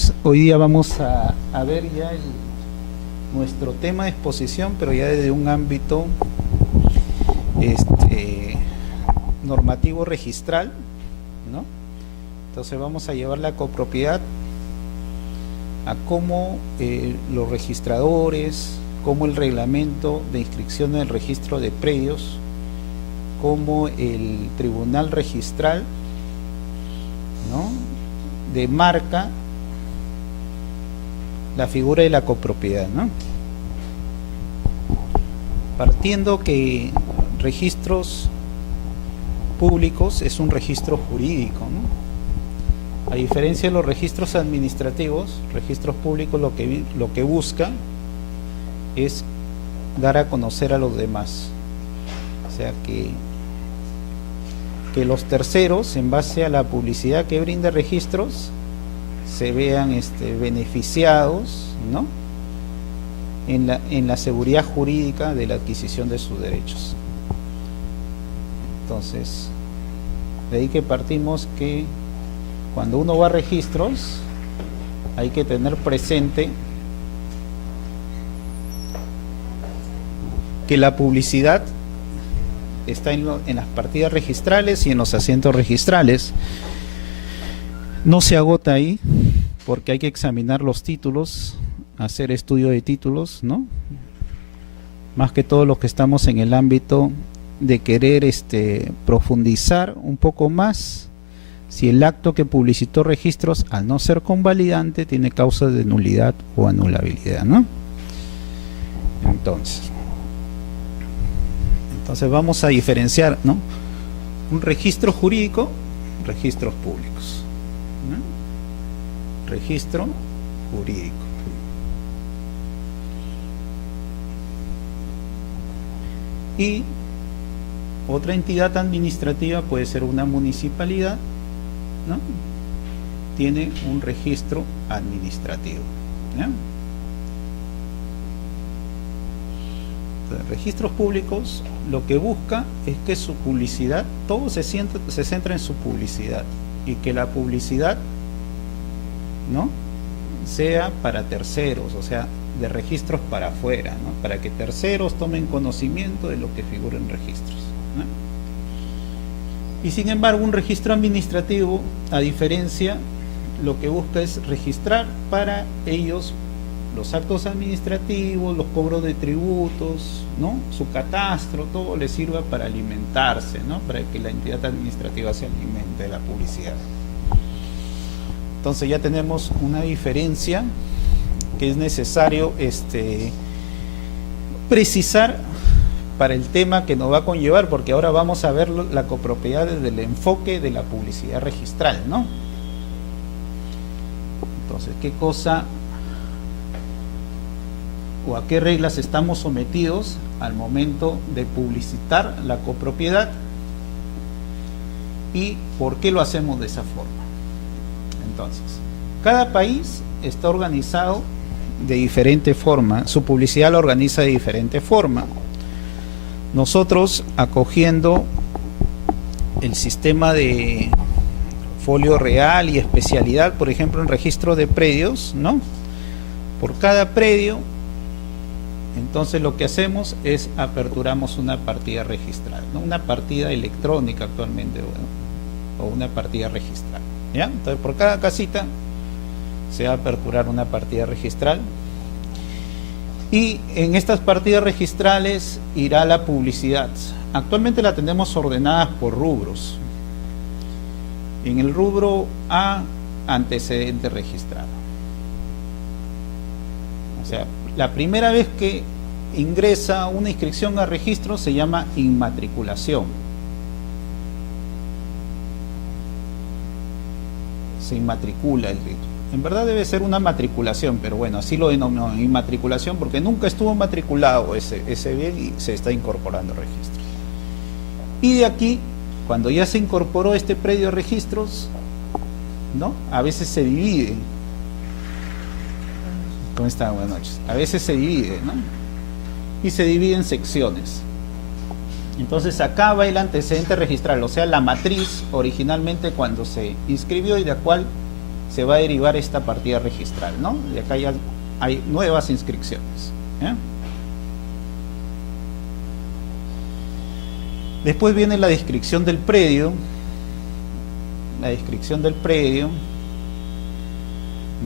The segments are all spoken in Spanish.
Entonces, hoy día vamos a ver ya nuestro tema de exposición, pero ya desde un ámbito normativo registral, ¿no? Entonces vamos a llevar la copropiedad a cómo los registradores, cómo el reglamento de inscripción en el registro de predios, cómo el tribunal registral, ¿no?, demarca la figura de la copropiedad, ¿no? Partiendo que registros públicos es un registro jurídico, ¿no? A diferencia de los registros administrativos, registros públicos lo que busca es dar a conocer a los demás, o sea que los terceros, en base a la publicidad que brinda registros, se vean beneficiados, ¿no?, en la seguridad jurídica de la adquisición de sus derechos. Entonces, de ahí que partimos que cuando uno va a registros hay que tener presente que la publicidad está en las partidas registrales y en los asientos registrales. No se agota ahí, porque hay que examinar los títulos, hacer estudio de títulos, ¿no? Más que todo los que estamos en el ámbito de querer profundizar un poco más si el acto que publicitó registros, al no ser convalidante, tiene causa de nulidad o anulabilidad, ¿no? Entonces vamos a diferenciar, ¿no?, un registro jurídico, registros públicos, ¿no? Registro jurídico. Y otra entidad administrativa puede ser una municipalidad, ¿no? Tiene un registro administrativo, ¿ya? Registros públicos lo que busca es que su publicidad, todo se centra en su publicidad, y que la publicidad, ¿no?, sea para terceros, o sea, de registros para afuera, ¿no?, para que terceros tomen conocimiento de lo que figura en registros, ¿no? Y sin embargo, un registro administrativo, a diferencia, lo que busca es registrar para ellos los actos administrativos, los cobros de tributos, ¿no?, su catastro, todo les sirva para alimentarse, ¿no?, para que la entidad administrativa se alimente de la publicidad. Entonces ya tenemos una diferencia que es necesario precisar para el tema que nos va a conllevar, porque ahora vamos a ver la copropiedad desde el enfoque de la publicidad registral, ¿no? Entonces, ¿qué cosa o a qué reglas estamos sometidos al momento de publicitar la copropiedad y por qué lo hacemos de esa forma? Entonces, cada país está organizado de diferente forma, su publicidad la organiza de diferente forma. Nosotros, acogiendo el sistema de folio real y especialidad, por ejemplo, en registro de predios, ¿no?, por cada predio, entonces lo que hacemos es aperturamos una partida registral, ¿no?, una partida electrónica actualmente, bueno, o una partida registral, ¿ya? Entonces por cada casita se va a aperturar una partida registral, y en estas partidas registrales irá la publicidad. Actualmente la tenemos ordenadas por rubros. En el rubro A, antecedente registrado, o sea, la primera vez que ingresa una inscripción a registro se llama inmatriculación. Se inmatricula el título. En verdad debe ser una matriculación, pero bueno, así lo denominó, inmatriculación, porque nunca estuvo matriculado ese bien y se está incorporando a registros. Y de aquí, cuando ya se incorporó este predio a registros, ¿no?, a veces se divide. ¿Cómo están? Buenas noches. A veces se divide, ¿no?, y se divide en secciones. Entonces acá va el antecedente registral, o sea, la matriz originalmente cuando se inscribió y de la cual se va a derivar esta partida registral, ¿no? Y acá ya hay nuevas inscripciones, ¿ya? Después viene la descripción del predio. La descripción del predio.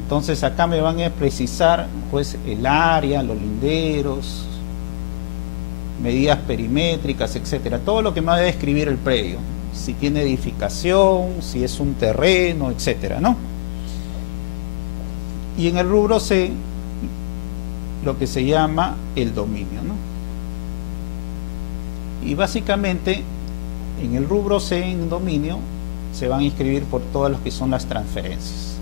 Entonces acá me van a precisar pues el área, los linderos, medidas perimétricas, etcétera, todo lo que me va a describir el predio, si tiene edificación, si es un terreno, etcétera, ¿no? Y en el rubro C, lo que se llama el dominio, ¿no? Y básicamente en el rubro C, en dominio, se van a inscribir por todas las que son las transferencias.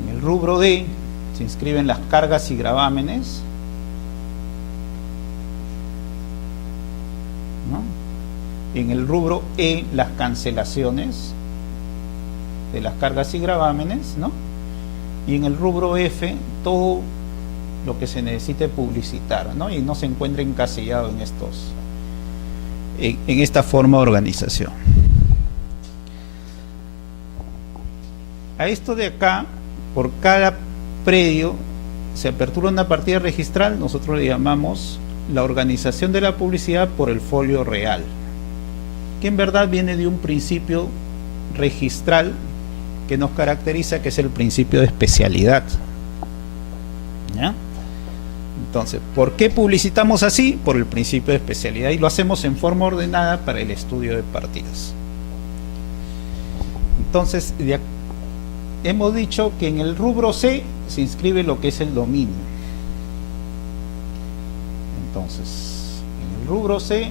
En el rubro D se inscriben las cargas y gravámenes, ¿no? En el rubro E, las cancelaciones de las cargas y gravámenes, ¿no? Y en el rubro F, todo lo que se necesite publicitar, ¿no? Y no se encuentre encasillado en esta forma de organización. A esto de acá, por cada predio se apertura una partida registral, nosotros le llamamos la organización de la publicidad por el folio real, que en verdad viene de un principio registral que nos caracteriza, que es el principio de especialidad, ¿ya? Entonces, ¿por qué publicitamos así? Por el principio de especialidad, y lo hacemos en forma ordenada para el estudio de partidas. Entonces, hemos dicho que en el rubro C se inscribe lo que es el dominio. Entonces, en el rubro C,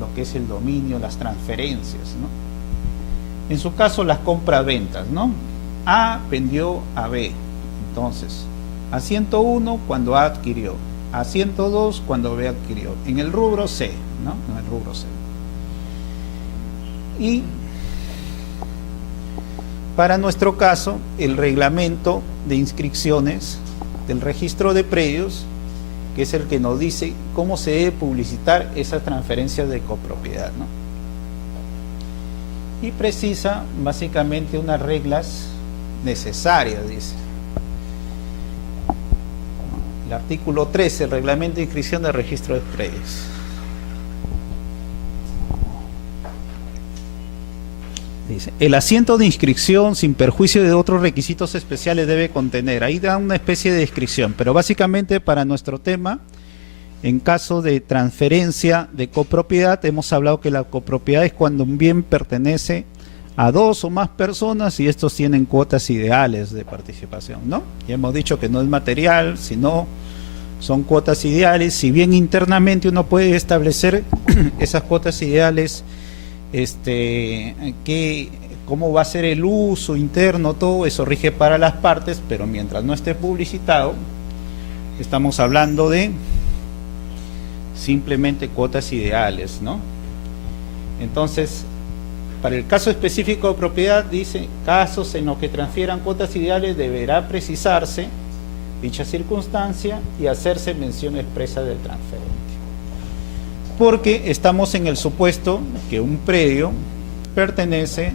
lo que es el dominio, las transferencias, ¿no? En su caso, las compra-ventas, ¿no? A vendió a B. Entonces, a 101 cuando A adquirió, a 102 cuando B adquirió, en el rubro C, ¿no? En el rubro C. Y para nuestro caso, el reglamento de inscripciones del registro de predios, que es el que nos dice cómo se debe publicitar esa transferencia de copropiedad, ¿no? Y precisa básicamente unas reglas necesarias, dice. El artículo 13, el reglamento de inscripción del registro de predios. Dice, el asiento de inscripción, sin perjuicio de otros requisitos especiales, debe contener. Ahí da una especie de descripción, pero básicamente para nuestro tema, en caso de transferencia de copropiedad, hemos hablado que la copropiedad es cuando un bien pertenece a dos o más personas y estos tienen cuotas ideales de participación, ¿no? Y hemos dicho que no es material, sino son cuotas ideales. Si bien internamente uno puede establecer esas cuotas ideales, cómo va a ser el uso interno, todo eso rige para las partes, pero mientras no esté publicitado, estamos hablando de simplemente cuotas ideales, ¿no? Entonces, para el caso específico de propiedad, dice, casos en los que transfieran cuotas ideales deberá precisarse dicha circunstancia y hacerse mención expresa del transferente. Porque estamos en el supuesto que un predio pertenece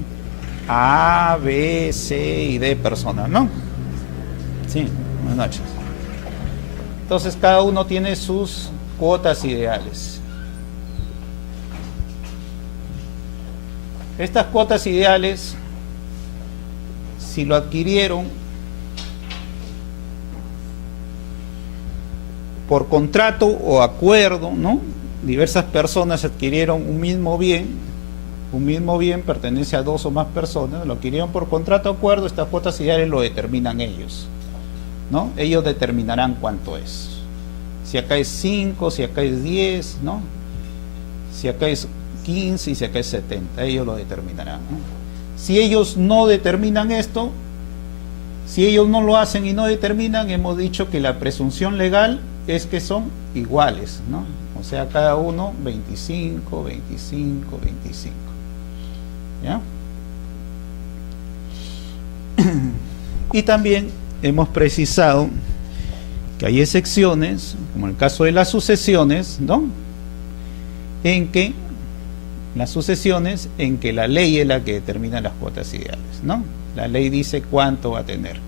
a A, B, C y D personas, ¿no? Sí, buenas noches. Entonces cada uno tiene sus cuotas ideales. Estas cuotas ideales, si lo adquirieron por contrato o acuerdo, ¿no? Diversas personas adquirieron un mismo bien pertenece a dos o más personas, lo adquirieron por contrato o acuerdo, estas cuotas ideales lo determinan ellos, ¿no? Ellos determinarán cuánto es. Si acá es 5, si acá es 10, ¿no? Si acá es 15 y si acá es 70, ellos lo determinarán, ¿no? Si ellos no determinan esto, si ellos no lo hacen y no determinan, hemos dicho que la presunción legal es que son iguales, ¿no? O sea, cada uno 25, 25, 25. ¿Ya? Y también hemos precisado que hay excepciones, como el caso de las sucesiones, ¿no? En que las sucesiones en que la ley es la que determina las cuotas ideales, ¿no? La ley dice cuánto va a tener.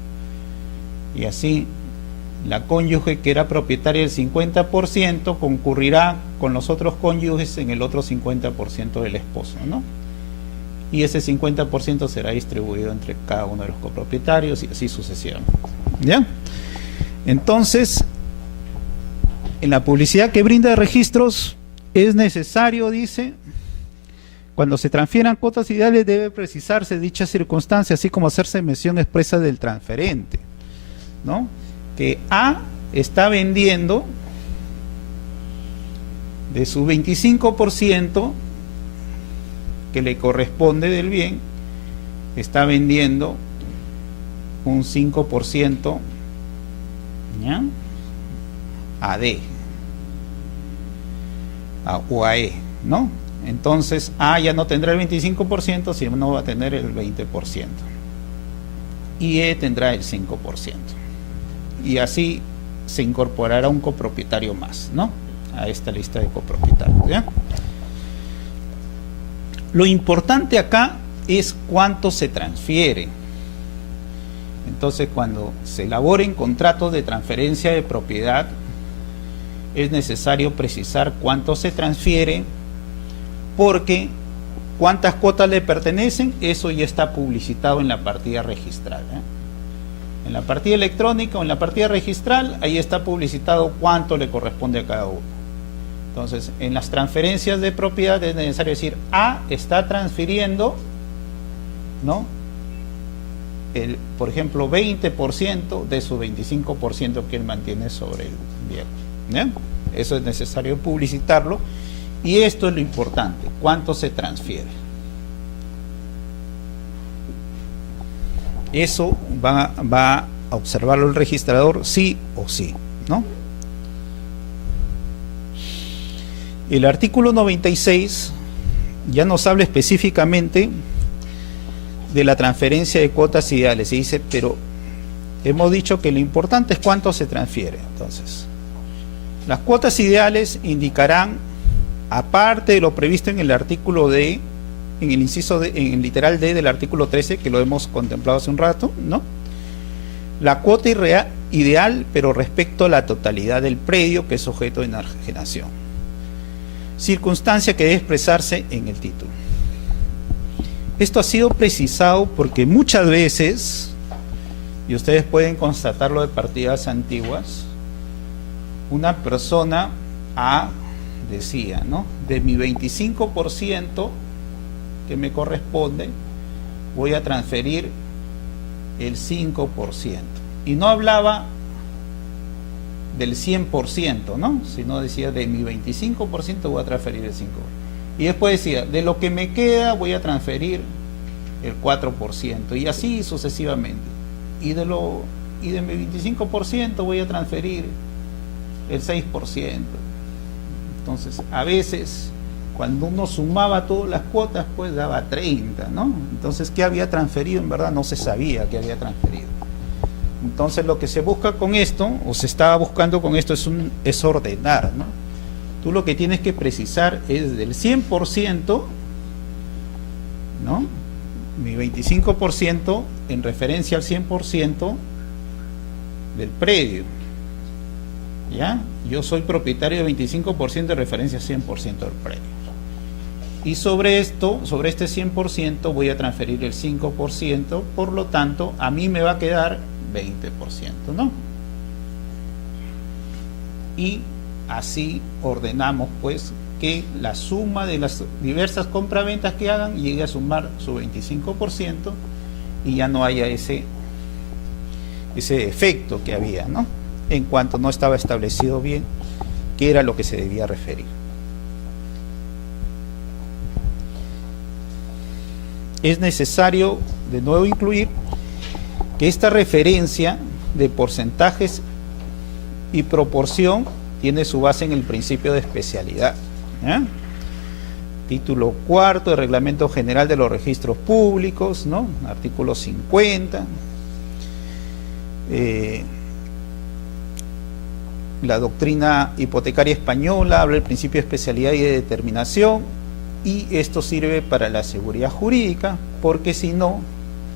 Y así, la cónyuge que era propietaria del 50% concurrirá con los otros cónyuges en el otro 50% del esposo, ¿no? Y ese 50% será distribuido entre cada uno de los copropietarios y así sucesivamente. ¿Ya? Entonces, en la publicidad que brinda registros es necesario, dice, cuando se transfieran cuotas ideales debe precisarse dicha circunstancia, así como hacerse mención expresa del transferente, ¿no? Que A está vendiendo de su 25% que le corresponde del bien, está vendiendo un 5%, ¿ya?, a D o a E, ¿no? Entonces A ya no tendrá el 25%, sino va a tener el 20%. Y E tendrá el 5%. Y así se incorporará un copropietario más, ¿no?, a esta lista de copropietarios, ¿ya? Lo importante acá es cuánto se transfiere. Entonces, cuando se elaboren contratos de transferencia de propiedad, es necesario precisar cuánto se transfiere, porque cuántas cuotas le pertenecen, eso ya está publicitado en la partida registral, ¿eh? En la partida electrónica o en la partida registral, ahí está publicitado cuánto le corresponde a cada uno. Entonces, en las transferencias de propiedad es necesario decir, A está transfiriendo, ¿no?, por ejemplo, 20% de su 25% que él mantiene sobre el bien, ¿ya? Eso es necesario publicitarlo, y esto es lo importante, cuánto se transfiere. Eso va a observarlo el registrador sí o sí, ¿no? El artículo 96 ya nos habla específicamente de la transferencia de cuotas ideales, y dice, pero hemos dicho que lo importante es cuánto se transfiere. Entonces, las cuotas ideales indicarán, aparte de lo previsto en el artículo D, en el inciso D, en el literal D del artículo 13, que lo hemos contemplado hace un rato, ¿no?, la cuota ideal, pero respecto a la totalidad del predio que es objeto de enajenación, circunstancia que debe expresarse en el título. Esto ha sido precisado porque muchas veces, y ustedes pueden constatarlo de partidas antiguas, una persona A decía, ¿no?, de mi 25% que me corresponde, voy a transferir el 5%. Y no hablaba del 100%, ¿no?, sino decía, de mi 25% voy a transferir el 5%. Y después decía, de lo que me queda voy a transferir el 4%, y así sucesivamente. Y de mi 25% voy a transferir el 6%. Entonces, a veces, cuando uno sumaba todas las cuotas, pues daba 30, ¿no? Entonces, ¿qué había transferido? En verdad no se sabía qué había transferido. Entonces, lo que se busca con esto, o se estaba buscando con esto, es ordenar, ¿no? Tú lo que tienes que precisar es del 100%, ¿no?, mi 25% en referencia al 100% del predio, ¿ya? Yo soy propietario de 25% de referencia al 100% del predio. Y sobre esto, sobre este 100%, voy a transferir el 5%, por lo tanto, a mí me va a quedar 20%, ¿no? Y así ordenamos, pues, que la suma de las diversas compraventas que hagan llegue a sumar su 25% y ya no haya ese efecto que había, ¿no?, en cuanto no estaba establecido bien qué era lo que se debía referir. Es necesario de nuevo incluir que esta referencia de porcentajes y proporción tiene su base en el principio de especialidad, ¿eh? Título 4 del Reglamento General de los Registros Públicos, ¿no?, artículo 50. La doctrina hipotecaria española habla del principio de especialidad y de determinación. y esto sirve para la seguridad jurídica, porque si no,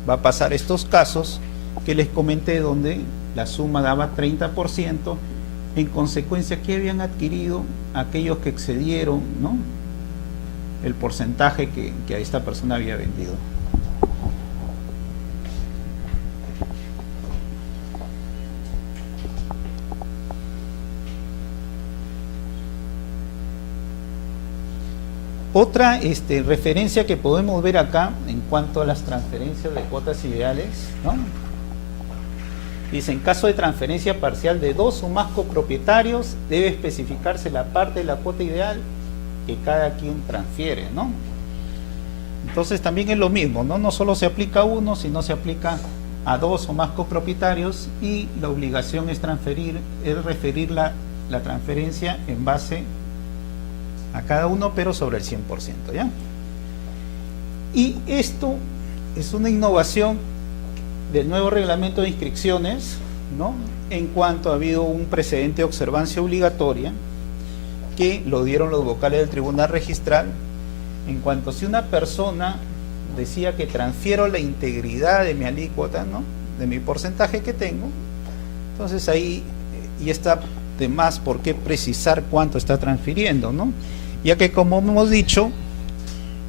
va a pasar estos casos que les comenté donde la suma daba 30%, en consecuencia que habían adquirido aquellos que excedieron, ¿no?, el porcentaje que a esta persona había vendido. Otra referencia que podemos ver acá en cuanto a las transferencias de cuotas ideales, ¿no?, dice: en caso de transferencia parcial de 2 o más copropietarios, debe especificarse la parte de la cuota ideal que cada quien transfiere, ¿no? Entonces también es lo mismo, ¿no? No solo se aplica a uno, sino se aplica a 2 o más copropietarios, y la obligación es referir la transferencia en base a cada uno, pero sobre el 100%, ¿ya? Y esto es una innovación del nuevo reglamento de inscripciones, ¿no?, en cuanto ha habido un precedente de observancia obligatoria que lo dieron los vocales del Tribunal Registral, en cuanto si una persona decía que transfiero la integridad de mi alícuota, ¿no?, de mi porcentaje que tengo, entonces ahí y está de más por qué precisar cuánto está transfiriendo, ¿no?, ya que, como hemos dicho,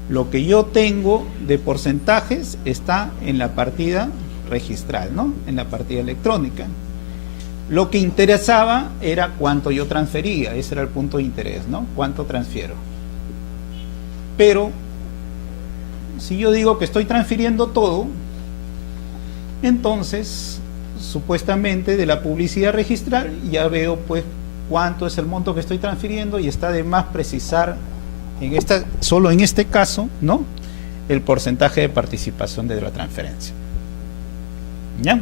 lo que yo tengo de porcentajes está en la partida registral, ¿no?, en la partida electrónica. Lo que interesaba era cuánto yo transfería, ese era el punto de interés, ¿no?, cuánto transfiero. Pero si yo digo que estoy transfiriendo todo, entonces supuestamente de la publicidad registral ya veo pues cuánto es el monto que estoy transfiriendo, y está de más precisar solo en este caso, ¿no?, el porcentaje de participación de la transferencia. ¿Ya?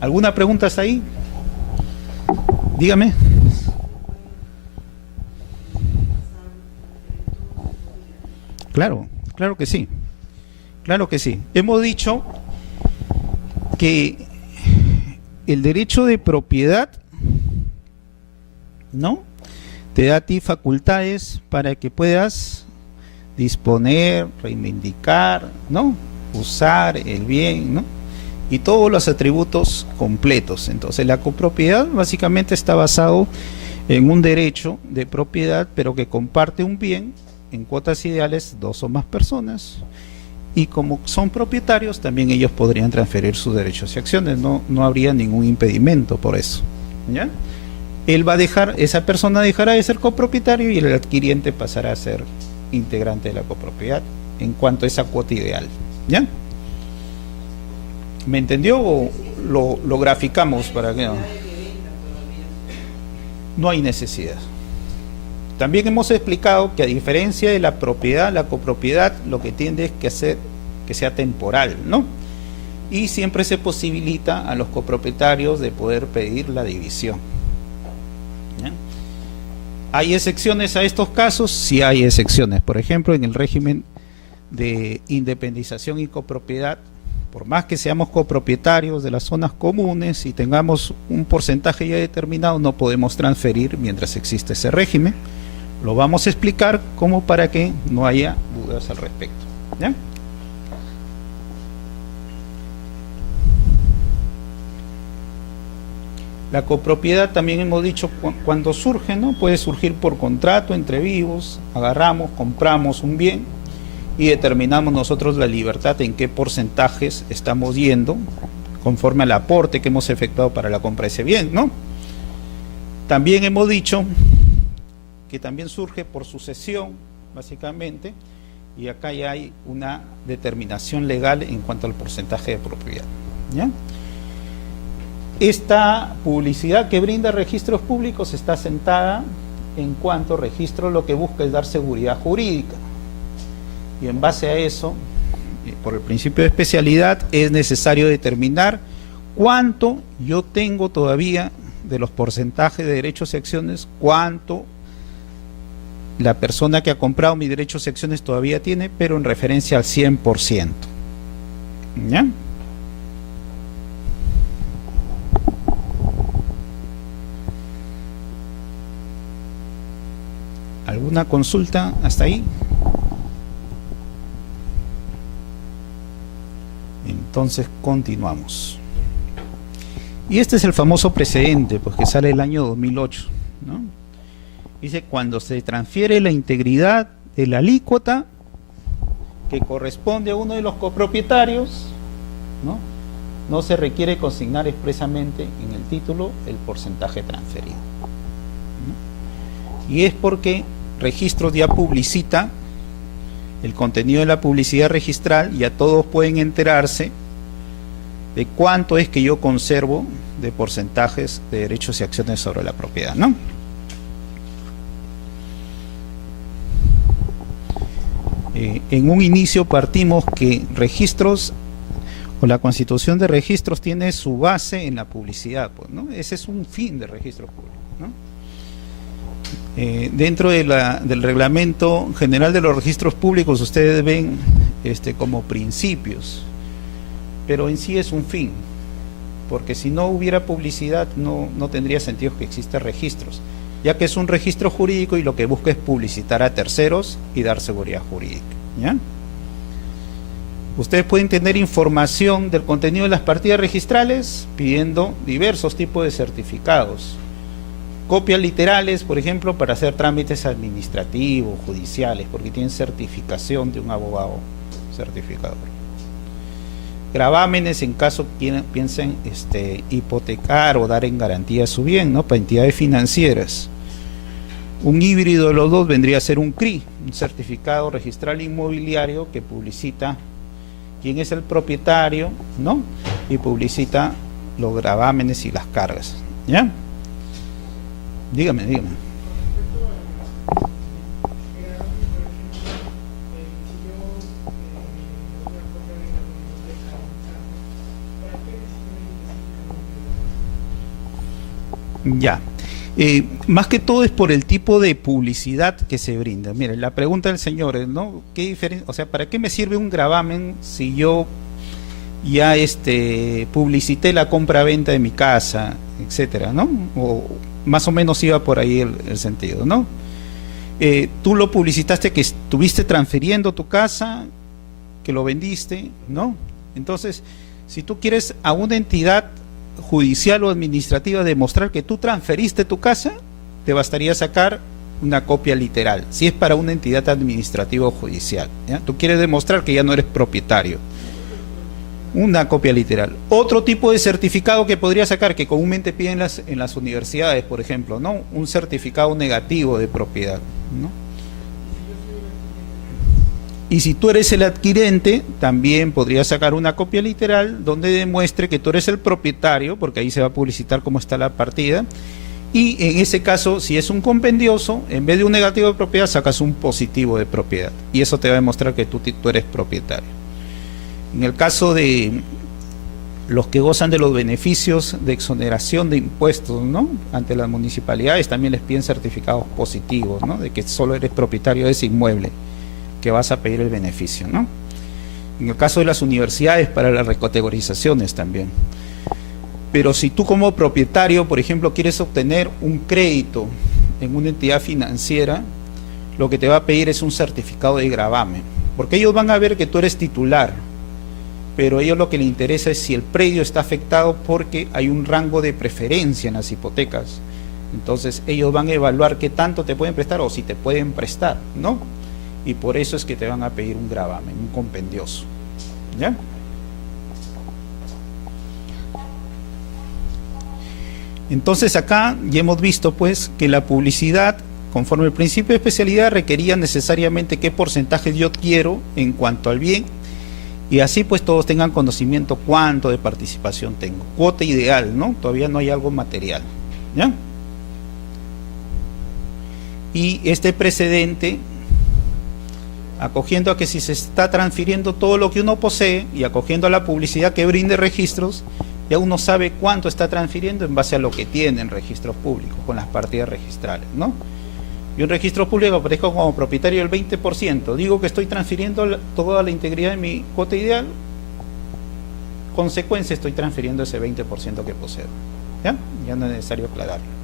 ¿Alguna pregunta hasta ahí? Dígame. Claro, claro que sí. Claro que sí. Hemos dicho que el derecho de propiedad, ¿no?, te da a ti facultades para que puedas disponer, reivindicar, ¿no?, usar el bien, ¿no?, y todos los atributos completos. Entonces la copropiedad básicamente está basado en un derecho de propiedad, pero que comparte un bien en cuotas ideales 2 o más personas, y como son propietarios también ellos podrían transferir sus derechos y acciones, no habría ningún impedimento por eso, ¿ya? Esa persona dejará de ser copropietario y el adquiriente pasará a ser integrante de la copropiedad en cuanto a esa cuota ideal, ¿ya? ¿Me entendió o lo graficamos para que no hay necesidad? También hemos explicado que, a diferencia de la propiedad, la copropiedad lo que tiende es que sea temporal, ¿no? Y siempre se posibilita a los copropietarios de poder pedir la división, ¿ya? ¿Hay excepciones a estos casos? Sí hay excepciones. Por ejemplo, en el régimen de independización y copropiedad, por más que seamos copropietarios de las zonas comunes y tengamos un porcentaje ya determinado, no podemos transferir mientras existe ese régimen. Lo vamos a explicar como para que no haya dudas al respecto, ¿ya? La copropiedad también hemos dicho cuando surge, ¿no? Puede surgir por contrato entre vivos, agarramos, compramos un bien y determinamos nosotros la libertad en qué porcentajes estamos yendo conforme al aporte que hemos efectuado para la compra de ese bien, ¿no? También hemos dicho que también surge por sucesión, básicamente, y acá ya hay una determinación legal en cuanto al porcentaje de propiedad, ¿ya? Esta publicidad que brinda registros públicos está sentada en cuanto registro lo que busca es dar seguridad jurídica, y en base a eso, por el principio de especialidad, es necesario determinar cuánto yo tengo todavía de los porcentajes de derechos y acciones, cuánto la persona que ha comprado mis derechos y acciones todavía tiene, pero en referencia al 100%, ¿ya? ¿Alguna consulta hasta ahí? Entonces continuamos. Y este es el famoso precedente, pues, que sale el año 2008, ¿no? Dice, cuando se transfiere la integridad de la alícuota que corresponde a uno de los copropietarios, ¿no? No se requiere consignar expresamente en el título el porcentaje transferido, ¿no? Y es porque Registros ya publicita el contenido de la publicidad registral, y ya todos pueden enterarse de cuánto es que yo conservo de porcentajes de derechos y acciones sobre la propiedad, ¿no? En un inicio partimos que registros, o la constitución de registros, tiene su base en la publicidad, pues, ¿no? Ese es un fin de registros públicos, ¿no? Dentro de del reglamento general de los registros públicos, ustedes ven como principios, pero en sí es un fin, porque si no hubiera publicidad no tendría sentido que exista registros, ya que es un registro jurídico y lo que busca es publicitar a terceros y dar seguridad jurídica, ¿ya? Ustedes pueden tener información del contenido de las partidas registrales pidiendo diversos tipos de certificados, copias literales, por ejemplo, para hacer trámites administrativos, judiciales, porque tienen certificación de un abogado certificador. Gravámenes en caso piensen hipotecar o dar en garantía su bien, ¿no? Para entidades financieras. Un híbrido de los dos vendría a ser un CRI, un certificado registral inmobiliario que publicita quién es el propietario, ¿no? Y publicita los gravámenes y las cargas, ¿ya? Dígame. Ya. Más que todo es por el tipo de publicidad que se brinda. Mire, la pregunta del señor es, ¿no? ¿Qué diferencia? O sea, ¿para qué me sirve un gravamen si yo ya publicité la compra-venta de mi casa, etcétera, ¿no? O más o menos iba por ahí el sentido, ¿no? Tú lo publicitaste que estuviste transfiriendo tu casa, que lo vendiste, ¿no? Entonces, si tú quieres a una entidad judicial o administrativa demostrar que tú transferiste tu casa, te bastaría sacar una copia literal, si es para una entidad administrativa o judicial, ¿ya? Tú quieres demostrar que ya no eres propietario, una copia literal. Otro tipo de certificado que podría sacar, que comúnmente piden en las universidades, por ejemplo, ¿no? Un certificado negativo de propiedad, ¿no? Y si tú eres el adquirente, también podrías sacar una copia literal donde demuestre que tú eres el propietario, porque ahí se va a publicitar cómo está la partida. Y en ese caso, si es un compendioso, en vez de un negativo de propiedad, sacas un positivo de propiedad. Y eso te va a demostrar que tú eres propietario. En el caso de los que gozan de los beneficios de exoneración de impuestos, ¿no? Ante las municipalidades, también les piden certificados positivos, ¿no? De que solo eres propietario de ese inmueble que vas a pedir el beneficio, ¿no? En el caso de las universidades, para las recategorizaciones también. Pero si tú como propietario, por ejemplo, quieres obtener un crédito en una entidad financiera, lo que te va a pedir es un certificado de gravamen, porque ellos van a ver que tú eres titular, pero a ellos lo que les interesa es si el predio está afectado, porque hay un rango de preferencia en las hipotecas. Entonces ellos van a evaluar qué tanto te pueden prestar o si te pueden prestar, ¿no? Y por eso es que te van a pedir un gravamen, un compendioso, ¿ya? Entonces acá ya hemos visto pues que la publicidad, conforme al principio de especialidad, requería necesariamente qué porcentaje yo quiero en cuanto al bien, y así pues todos tengan conocimiento cuánto de participación tengo. Cuota ideal, ¿no? Todavía no hay algo material, ¿ya? Y este precedente, acogiendo a que si se está transfiriendo todo lo que uno posee y acogiendo a la publicidad que brinde registros, ya uno sabe cuánto está transfiriendo en base a lo que tiene en registros públicos, con las partidas registrales, ¿no? Yo en registros públicos aparezco como propietario del 20%, digo que estoy transfiriendo toda la integridad de mi cuota ideal, consecuencia estoy transfiriendo ese 20% que poseo, ¿ya? Ya no es necesario aclararlo.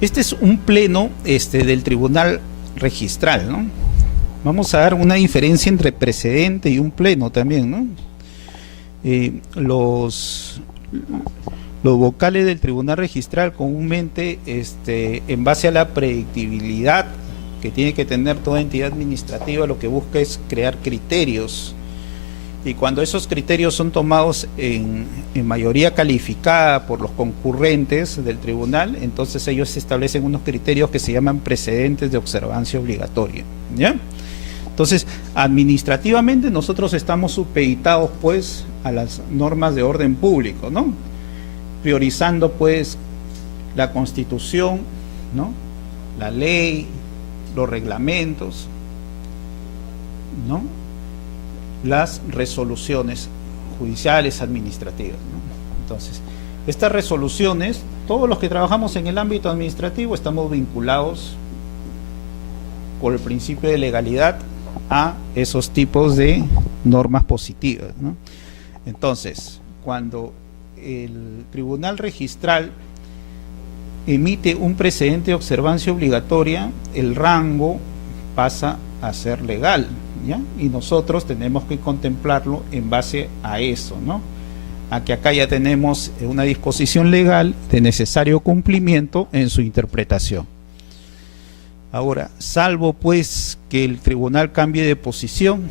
Este es un pleno del Tribunal Registral, ¿no? Vamos a dar una diferencia entre precedente y un pleno también, ¿no? Los vocales del Tribunal Registral comúnmente, en base a la predictibilidad que tiene que tener toda entidad administrativa, lo que busca es crear criterios, y cuando esos criterios son tomados en mayoría calificada por los concurrentes del tribunal, entonces ellos establecen unos criterios que se llaman precedentes de observancia obligatoria, ¿ya? Entonces, administrativamente nosotros estamos supeditados pues a las normas de orden público, ¿no? Priorizando pues la Constitución, ¿no? La ley, los reglamentos, ¿no? Las resoluciones judiciales, administrativas, ¿no? Entonces, estas resoluciones, todos los que trabajamos en el ámbito administrativo estamos vinculados por el principio de legalidad a esos tipos de normas positivas, ¿no? Entonces, cuando el Tribunal Registral emite un precedente de observancia obligatoria, el rango pasa a ser legal, ¿ya? Y nosotros tenemos que contemplarlo en base a eso, ¿no? A que acá ya tenemos una disposición legal de necesario cumplimiento en su interpretación. Ahora, salvo pues que el tribunal cambie de posición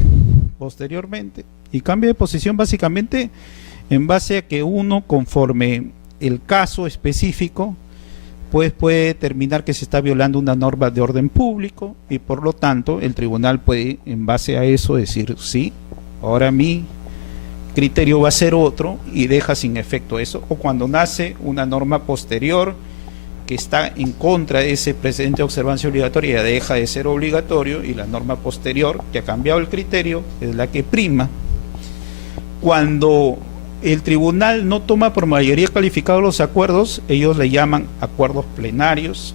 posteriormente, y cambie de posición básicamente en base a que uno, conforme el caso específico, pues puede determinar que se está violando una norma de orden público, y por lo tanto el tribunal puede en base a eso decir, sí, ahora mi criterio va a ser otro, y deja sin efecto eso. O cuando nace una norma posterior que está en contra de ese precedente de observancia obligatoria, ya deja de ser obligatorio, y la norma posterior que ha cambiado el criterio es la que prima. Cuando el tribunal no toma por mayoría calificada los acuerdos, ellos le llaman acuerdos plenarios,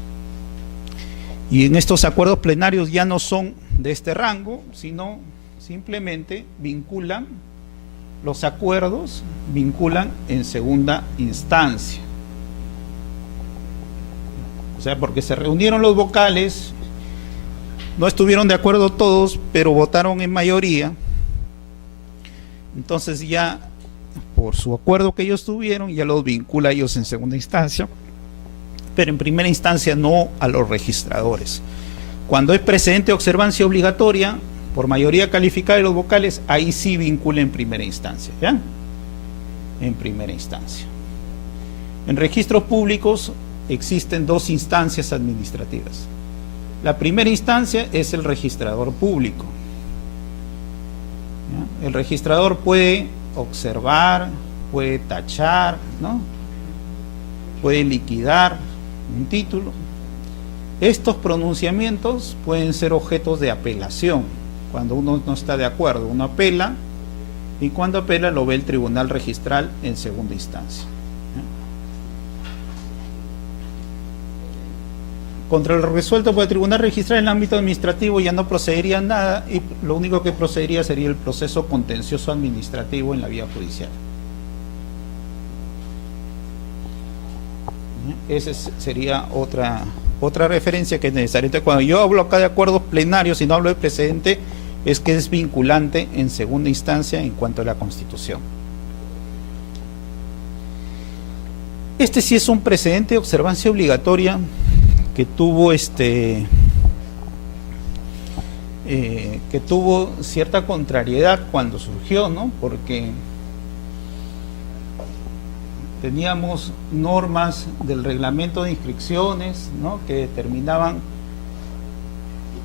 y en estos acuerdos plenarios ya no son de este rango, sino simplemente vinculan los acuerdos, vinculan en segunda instancia. O sea, porque se reunieron los vocales, no estuvieron de acuerdo todos, pero votaron en mayoría, entonces ya por su acuerdo que ellos tuvieron, ya los vincula a ellos en segunda instancia, pero en primera instancia no a los registradores. Cuando es precedente de observancia obligatoria, por mayoría calificada de los vocales, ahí sí vincula en primera instancia, ¿ya? En primera instancia. En registros públicos existen dos instancias administrativas. La primera instancia es el registrador público, ¿ya? El registrador puede observar, puede tachar, ¿no? Puede liquidar un título. Estos pronunciamientos pueden ser objetos de apelación. Cuando uno no está de acuerdo, uno apela, y cuando apela lo ve el tribunal registral en segunda instancia. Contra lo resuelto por el tribunal registral en el ámbito administrativo ya no procedería nada, y lo único que procedería sería el proceso contencioso administrativo en la vía judicial. Esa sería otra referencia que es necesaria. Entonces, cuando yo hablo acá de acuerdos plenarios y no hablo de precedente, es que es vinculante en segunda instancia en cuanto a la Constitución. Este sí es un precedente de observancia obligatoria que tuvo que tuvo cierta contrariedad cuando surgió, ¿no? Porque teníamos normas del reglamento de inscripciones, ¿no? Que determinaban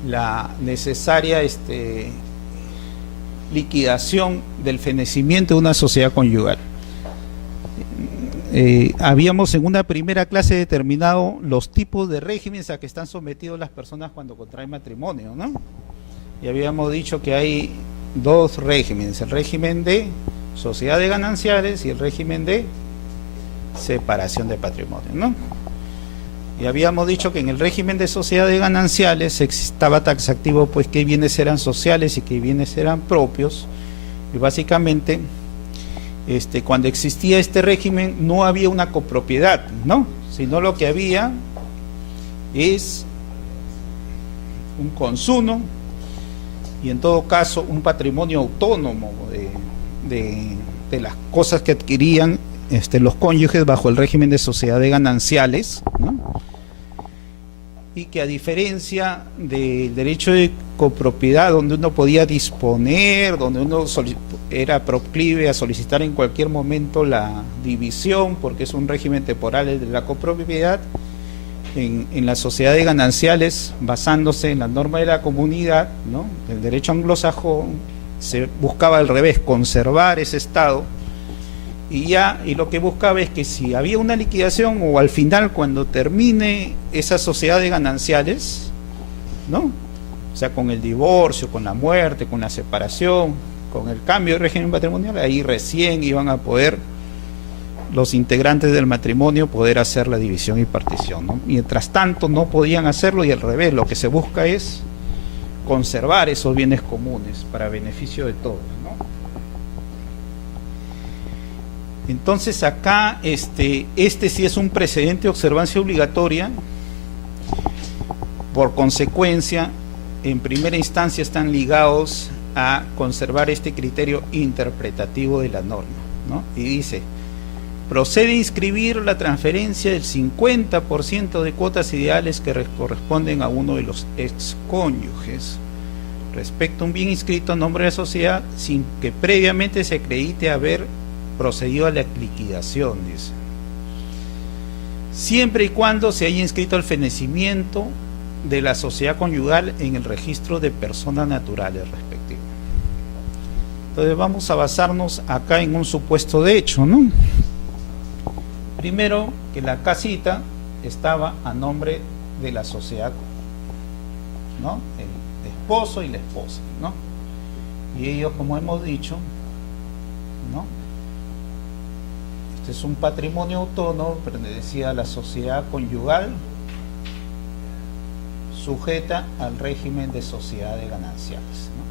la necesaria liquidación del fenecimiento de una sociedad conyugal. Habíamos en una primera clase determinado los tipos de regímenes a que están sometidos las personas cuando contraen matrimonio, ¿no? Y habíamos dicho que hay dos regímenes: el régimen de sociedad de gananciales y el régimen de separación de patrimonio, ¿no? Y habíamos dicho que en el régimen de sociedad de gananciales estaba taxativo pues qué bienes eran sociales y qué bienes eran propios, y básicamente cuando existía este régimen no había una copropiedad, ¿no? Sino lo que había es un consumo y en todo caso un patrimonio autónomo de las cosas que adquirían los cónyuges bajo el régimen de sociedades gananciales, ¿no? Y que a diferencia del derecho de copropiedad, donde uno podía disponer, donde uno era proclive a solicitar en cualquier momento la división, porque es un régimen temporal el de la copropiedad, en las sociedades gananciales, basándose en la norma de la comunidad, ¿no?, el derecho anglosajón, se buscaba al revés, conservar ese estado, y lo que buscaba es que si había una liquidación o al final cuando termine esas sociedades gananciales, ¿no?, o sea, con el divorcio, con la muerte, con la separación, con el cambio de régimen patrimonial, ahí recién iban a poder los integrantes del matrimonio poder hacer la división y partición, ¿no? Mientras tanto no podían hacerlo, y al revés, lo que se busca es conservar esos bienes comunes para beneficio de todos, ¿no? Entonces acá este sí es un precedente de observancia obligatoria. Por consecuencia, en primera instancia están ligados a conservar este criterio interpretativo de la norma, ¿no? Y dice: procede a inscribir la transferencia del 50% de cuotas ideales que corresponden a uno de los excónyuges respecto a un bien inscrito a nombre de la sociedad sin que previamente se acredite haber procedido a la liquidación, dice, siempre y cuando se haya inscrito el fenecimiento de la sociedad conyugal en el registro de personas naturales respectivo. Entonces vamos a basarnos acá en un supuesto de hecho, ¿no? Primero, que la casita estaba a nombre de la sociedad, ¿no?, el esposo y la esposa, ¿no? Y ellos, como hemos dicho, ¿no?, este es un patrimonio autónomo, pertenecía a la sociedad conyugal sujeta al régimen de sociedades gananciales, ¿no?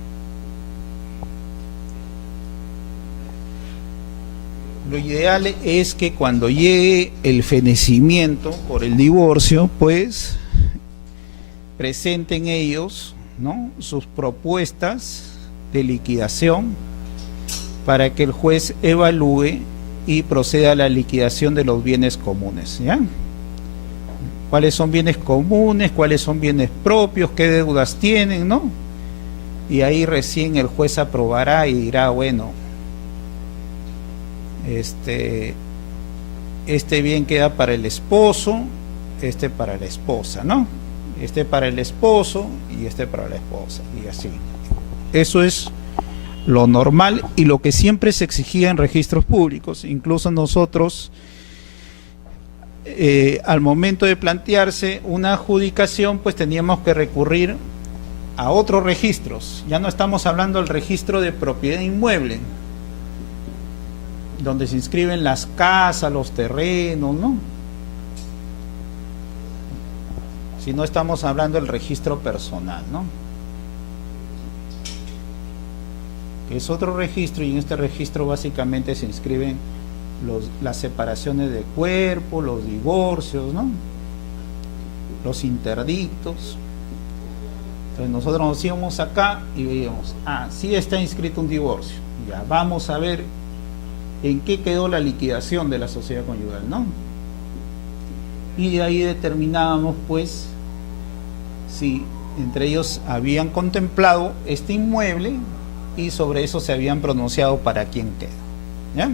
Lo ideal es que cuando llegue el fenecimiento por el divorcio, pues presenten ellos, ¿no?, sus propuestas de liquidación para que el juez evalúe y proceda a la liquidación de los bienes comunes, ¿ya? ¿Cuáles son bienes comunes? ¿Cuáles son bienes propios? ¿Qué deudas tienen, no? Y ahí recién el juez aprobará y dirá, bueno, este bien queda para el esposo, este para la esposa, ¿no? Este para el esposo y este para la esposa, y así. Eso es lo normal y lo que siempre se exigía en registros públicos. Incluso nosotros, al momento de plantearse una adjudicación, pues teníamos que recurrir a otros registros. Ya no estamos hablando del registro de propiedad inmueble, donde se inscriben las casas, los terrenos, ¿no? Si no, estamos hablando del registro personal, ¿no?, que es otro registro, y en este registro básicamente se inscriben las separaciones de cuerpo, los divorcios, ¿no?, los interdictos. Entonces nosotros nos íbamos acá y veíamos, sí está inscrito un divorcio, ya vamos a ver en qué quedó la liquidación de la sociedad conyugal, ¿no? Y de ahí determinábamos, pues, si entre ellos habían contemplado este inmueble y sobre eso se habían pronunciado para quién queda, ¿ya?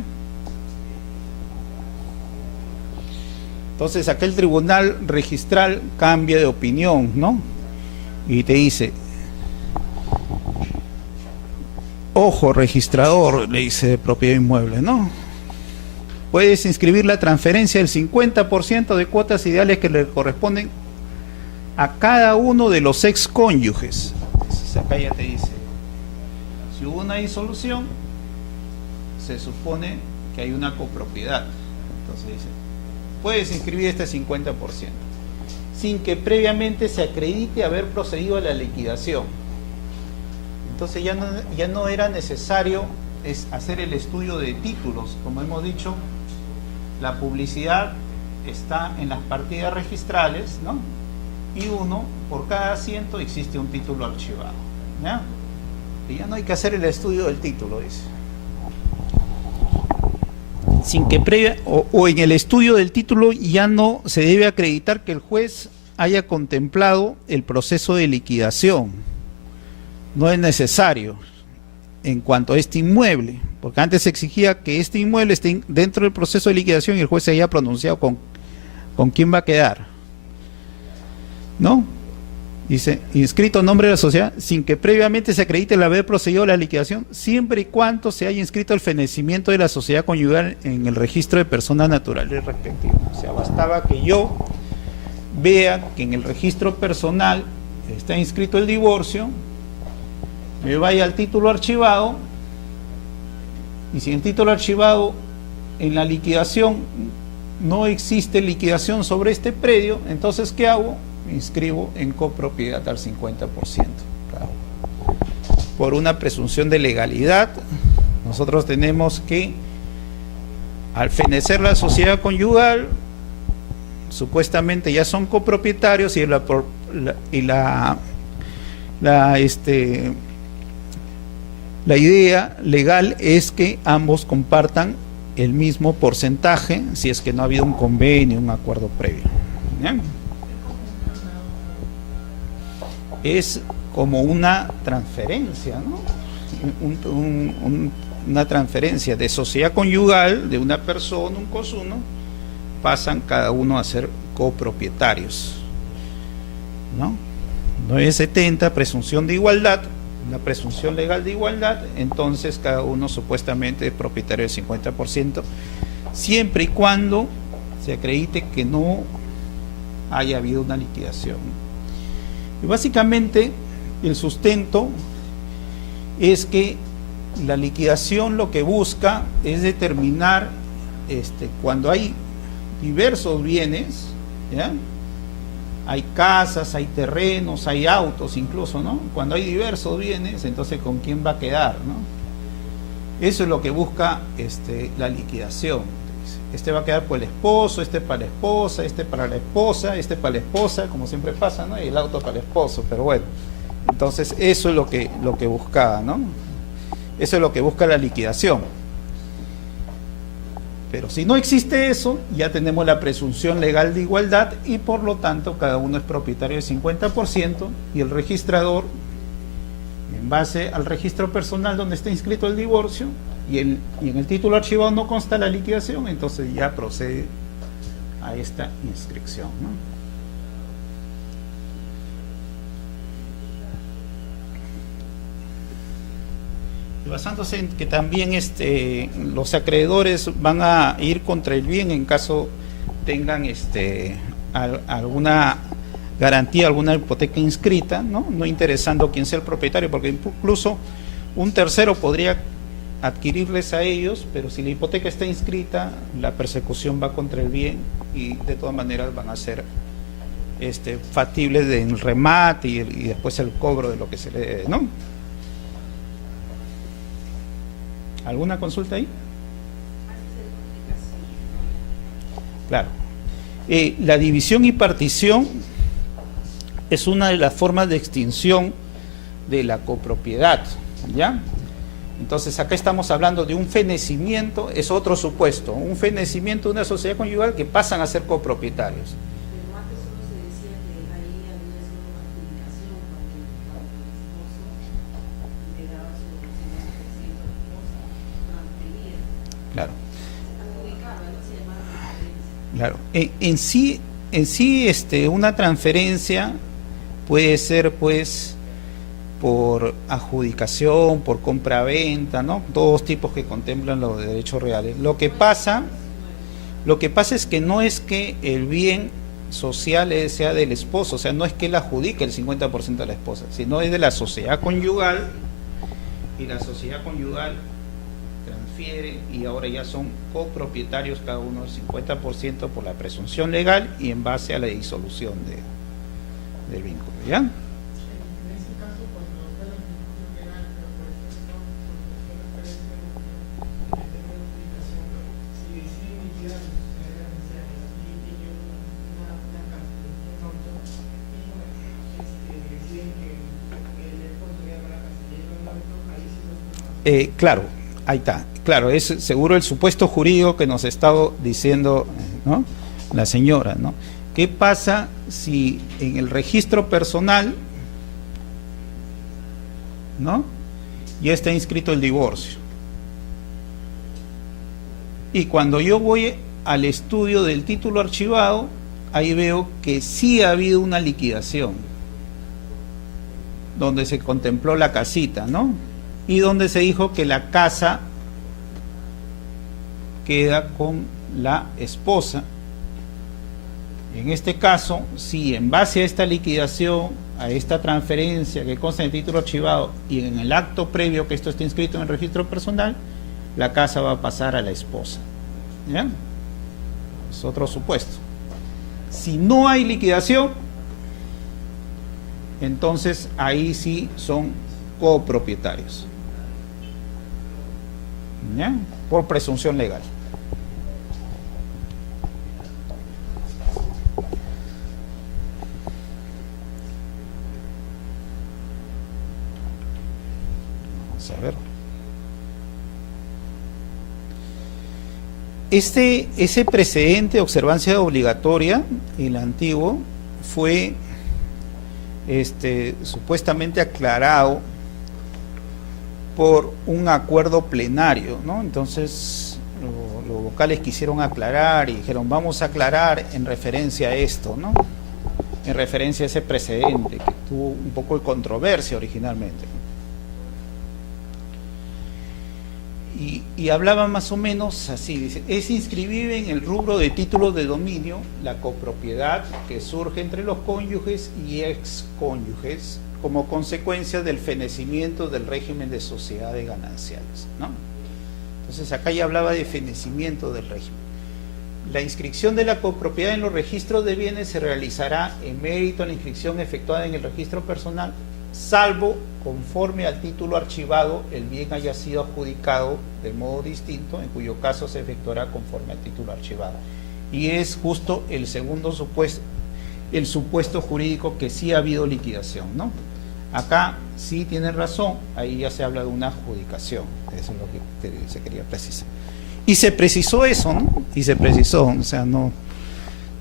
Entonces aquel tribunal registral cambia de opinión, ¿no?, y te dice: ojo, registrador, le dice, de propiedad inmueble, ¿no?, puedes inscribir la transferencia del 50% de cuotas ideales que le corresponden a cada uno de los excónyuges. Entonces acá ya te dice, si hubo una disolución, se supone que hay una copropiedad. Entonces dice, puedes inscribir este 50%, sin que previamente se acredite haber procedido a la liquidación. Entonces ya no era necesario hacer el estudio de títulos. Como hemos dicho, la publicidad está en las partidas registrales, ¿no?, y 1, por cada asiento existe un título archivado. ¿Ya? Y ya no hay que hacer el estudio del título, dice. Sin que previa, o en el estudio del título ya no se debe acreditar que el juez haya contemplado el proceso de liquidación. No es necesario en cuanto a este inmueble, porque antes se exigía que este inmueble esté dentro del proceso de liquidación y el juez se haya pronunciado con quién va a quedar. ¿No? Dice, inscrito en nombre de la sociedad, sin que previamente se acredite el haber procedido a la liquidación, siempre y cuando se haya inscrito el fenecimiento de la sociedad conyugal en el registro de personas naturales respectivo. O sea, bastaba que yo vea que en el registro personal está inscrito el divorcio, me vaya al título archivado, y si en el título archivado en la liquidación no existe liquidación sobre este predio, entonces ¿qué hago? Me inscribo en copropiedad al 50%. Claro. Por una presunción de legalidad, nosotros tenemos que, al fenecer la sociedad conyugal, supuestamente ya son copropietarios y la idea legal es que ambos compartan el mismo porcentaje si es que no ha habido un convenio, un acuerdo previo. ¿Bien? Es como una transferencia, ¿no? Una transferencia de sociedad conyugal de una persona, un cosuno, pasan cada uno a ser copropietarios, ¿no? 970, presunción de igualdad, la presunción legal de igualdad, entonces cada uno supuestamente es propietario del 50%, siempre y cuando se acredite que no haya habido una liquidación. Y básicamente el sustento es que la liquidación lo que busca es determinar cuando hay diversos bienes, ¿ya? Hay casas, hay terrenos, hay autos incluso, ¿no? Cuando hay diversos bienes, entonces ¿con quién va a quedar, no? Eso es lo que busca la liquidación. Este va a quedar por el esposo, este para la esposa, este para la esposa, este para la esposa, como siempre pasa, ¿no? Y el auto para el esposo, pero bueno. Entonces eso es lo que buscaba, ¿no? Eso es lo que busca la liquidación. Pero si no existe eso, ya tenemos la presunción legal de igualdad y por lo tanto cada uno es propietario del 50% y el registrador, en base al registro personal donde está inscrito el divorcio y en el título archivado no consta la liquidación, entonces ya procede a esta inscripción, ¿no? Basándose en que también los acreedores van a ir contra el bien en caso tengan alguna garantía, alguna hipoteca inscrita, ¿no? No interesando quién sea el propietario, porque incluso un tercero podría adquirirles a ellos, pero si la hipoteca está inscrita, la persecución va contra el bien y de todas maneras van a ser factibles del remate y después el cobro de lo que se le debe, ¿no? ¿Alguna consulta ahí? Claro. La división y partición es una de las formas de extinción de la copropiedad, ¿ya? Entonces acá estamos hablando de un fenecimiento, es otro supuesto, un fenecimiento de una sociedad conyugal que pasan a ser copropietarios. Pero antes solo se decía que ahí había solo una adjudicación cuando el esposo le daba su 50% a la esposa, transfería. Claro. Adjudicaba, no se llamaba transferencia. Claro. En sí, una transferencia puede ser, pues, por adjudicación, por compra-venta, ¿no? Todos tipos que contemplan los derechos reales. Lo que pasa es que no es que el bien social sea del esposo, o sea, no es que él adjudique el 50% a la esposa, sino es de la sociedad conyugal, y la sociedad conyugal transfiere y ahora ya son copropietarios cada uno del 50% por la presunción legal y en base a la disolución del vínculo, ¿ya? Claro, ahí está. Claro, es seguro el supuesto jurídico que nos ha estado diciendo, ¿no?, la señora, ¿no? ¿Qué pasa si en el registro personal, ¿no?, ya está inscrito el divorcio? Y cuando yo voy al estudio del título archivado, ahí veo que sí ha habido una liquidación, donde se contempló la casita, ¿no?, y donde se dijo que la casa queda con la esposa. En este caso, si en base a esta liquidación, a esta transferencia que consta en el título archivado y en el acto previo que esto está inscrito en el registro personal, la casa va a pasar a la esposa. ¿Ya? Es otro supuesto. Si no hay liquidación, entonces ahí sí son copropietarios. ¿Ya? Por presunción legal. Vamos a ver. Ese precedente de observancia obligatoria, el antiguo, fue supuestamente aclarado por un acuerdo plenario, ¿no? Entonces los vocales quisieron aclarar y dijeron, vamos a aclarar en referencia a esto, ¿no?, en referencia a ese precedente que tuvo un poco de controversia originalmente. Y hablaba más o menos así, dice, es inscribible en el rubro de títulos de dominio la copropiedad que surge entre los cónyuges y excónyuges como consecuencia del fenecimiento del régimen de sociedades gananciales, ¿no? Entonces acá ya hablaba de fenecimiento del régimen. La inscripción de la copropiedad en los registros de bienes se realizará en mérito a la inscripción efectuada en el registro personal, salvo conforme al título archivado el bien haya sido adjudicado de modo distinto, en cuyo caso se efectuará conforme al título archivado. Y es justo el segundo supuesto, el supuesto jurídico que sí ha habido liquidación, ¿no? Acá sí tienen razón, ahí ya se habla de una adjudicación, eso es lo que se quería precisar. Y se precisó eso, ¿no? Y se precisó, o sea, no.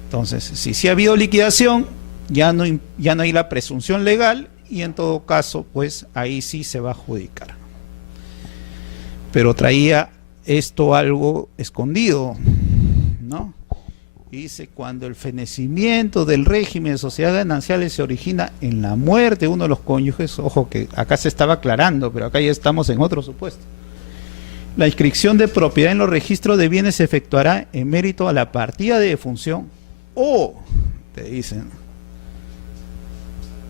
Entonces, si sí ha habido liquidación, ya no hay la presunción legal, y en todo caso, pues ahí sí se va a adjudicar. Pero traía esto algo escondido, ¿no? Dice, cuando el fenecimiento del régimen de sociedades gananciales se origina en la muerte de uno de los cónyuges, ojo que acá se estaba aclarando, pero acá ya estamos en otro supuesto. La inscripción de propiedad en los registros de bienes se efectuará en mérito a la partida de defunción o, te dicen,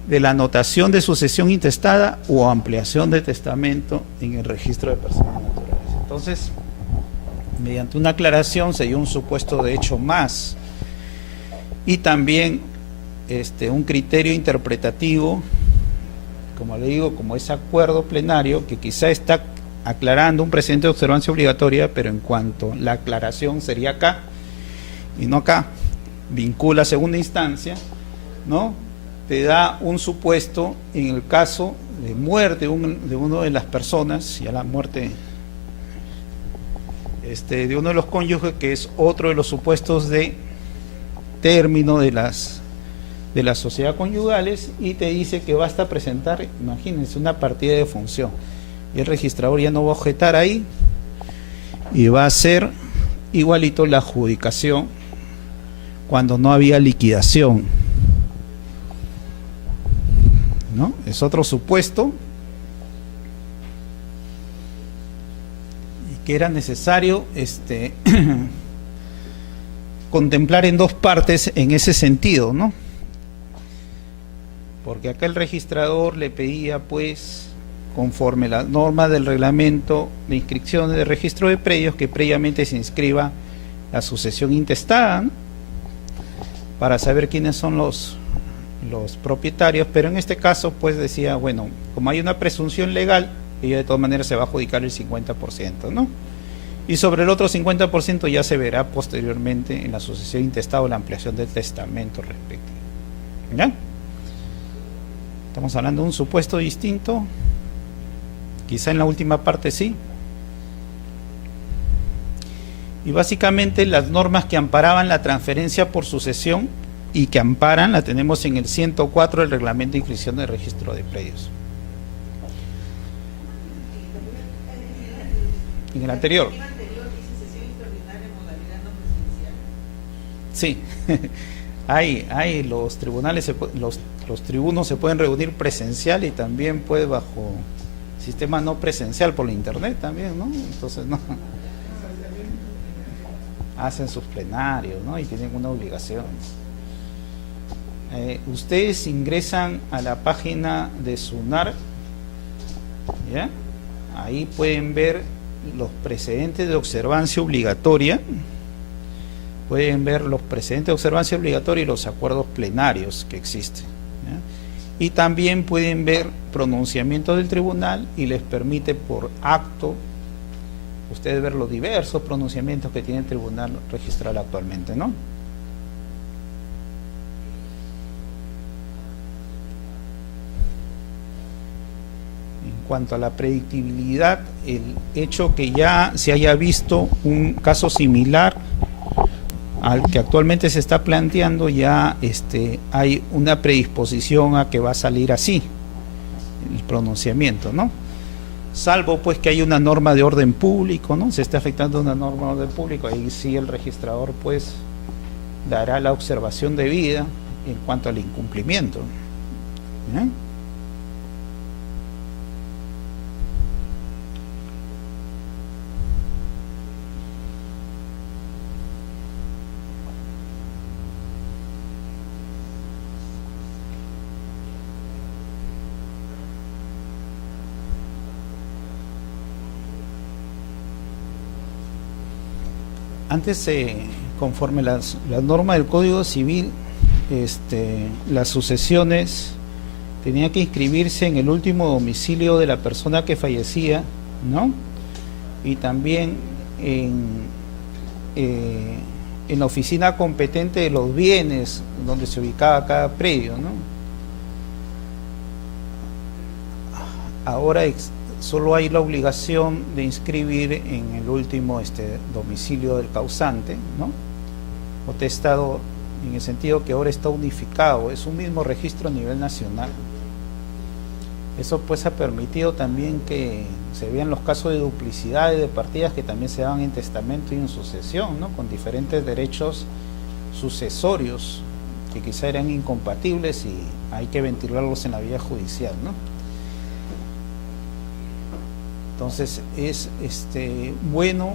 de la anotación de sucesión intestada o ampliación de testamento en el registro de personas naturales. Entonces, mediante una aclaración se dio un supuesto de hecho más y también un criterio interpretativo, como le digo, como ese acuerdo plenario que quizá está aclarando un precedente de observancia obligatoria, pero en cuanto la aclaración sería acá y no acá, vincula a segunda instancia, ¿no?, te da un supuesto en el caso de muerte de una de las personas, ya la muerte de uno de los cónyuges, que es otro de los supuestos de término de las sociedades conyugales, y te dice que basta presentar, imagínense, una partida de función, y el registrador ya no va a objetar ahí y va a ser igualito la adjudicación cuando no había liquidación, ¿no? Es otro supuesto y que era necesario contemplar en dos partes en ese sentido, ¿no? Porque acá el registrador le pedía, pues, conforme la norma del reglamento de inscripción de registro de predios, que previamente se inscriba la sucesión intestada, ¿no?, para saber quiénes son los propietarios, pero en este caso pues decía, bueno, como hay una presunción legal, ella de todas maneras se va a adjudicar el 50%, ¿no? Y sobre el otro 50% ya se verá posteriormente en la sucesión intestada o la ampliación del testamento respectivo. ¿Ya? Estamos hablando de un supuesto distinto Quizá en la última parte sí. Y básicamente las normas que amparaban la transferencia por sucesión y que amparan la tenemos en el 104 del Reglamento de Inscripción de Registro de Predios. En el anterior. Sí, hay los tribunales, los tribunos se pueden reunir presencial y también puede bajo sistema no presencial por internet también, ¿no? Entonces no hacen sus plenarios, ¿no? Y tienen una obligación. Ustedes ingresan a la página de SUNAR, ¿ya? Ahí pueden ver los precedentes de observancia obligatoria. Pueden ver los precedentes de observancia obligatoria y los acuerdos plenarios que existen, ¿ya? Y también pueden ver pronunciamientos del tribunal y les permite por acto ustedes ver los diversos pronunciamientos que tiene el tribunal registral actualmente, ¿no? En cuanto a la predictibilidad, el hecho que ya se haya visto un caso similar al que actualmente se está planteando, ya hay una predisposición a que va a salir así el pronunciamiento, ¿no? Salvo pues que hay una norma de orden público, ¿no? Se está afectando una norma de orden público, ahí sí el registrador pues dará la observación debida en cuanto al incumplimiento, ¿ya? Antes, conforme las normas del Código Civil, las sucesiones tenían que inscribirse en el último domicilio de la persona que fallecía, ¿no? Y también en la oficina competente de los bienes donde se ubicaba cada predio, ¿no? Ahora solo hay la obligación de inscribir en el último domicilio del causante, ¿no? O testador, en el sentido que ahora está unificado, es un mismo registro a nivel nacional. Eso pues ha permitido también que se vean los casos de duplicidad y de partidas que también se daban en testamento y en sucesión, ¿no? Con diferentes derechos sucesorios que quizá eran incompatibles y hay que ventilarlos en la vía judicial, ¿no? Entonces es bueno,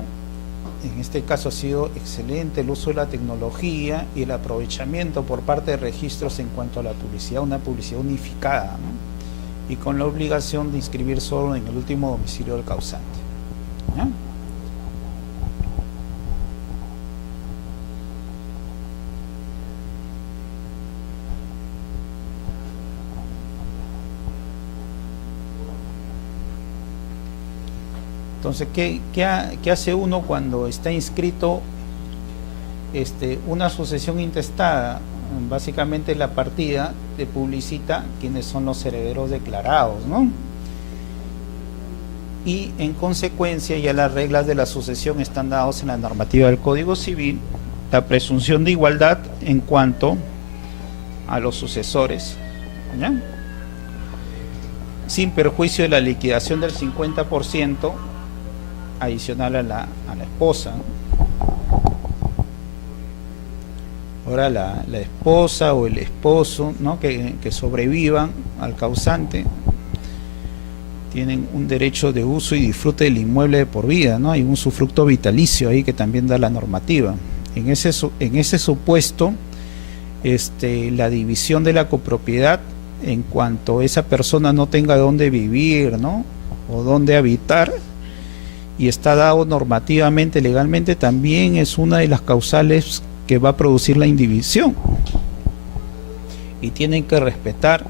en este caso ha sido excelente el uso de la tecnología y el aprovechamiento por parte de registros en cuanto a la publicidad, una publicidad unificada, ¿no? Y con la obligación de inscribir solo en el último domicilio del causante, ¿ya? Entonces, ¿qué hace uno cuando está inscrito una sucesión intestada? Básicamente la partida te publicita quiénes son los herederos declarados, ¿no? Y en consecuencia ya las reglas de la sucesión están dadas en la normativa del Código Civil, la presunción de igualdad en cuanto a los sucesores, ¿ya? Sin perjuicio de la liquidación del 50% adicional a la esposa. Ahora la esposa o el esposo, ¿no? que sobrevivan al causante tienen un derecho de uso y disfrute del inmueble de por vida, ¿no? Hay un usufructo vitalicio ahí que también da la normativa. En ese supuesto, la división de la copropiedad en cuanto esa persona no tenga dónde vivir, ¿no? O dónde habitar, y está dado normativamente, legalmente, también es una de las causales que va a producir la indivisión. Y tienen que respetar,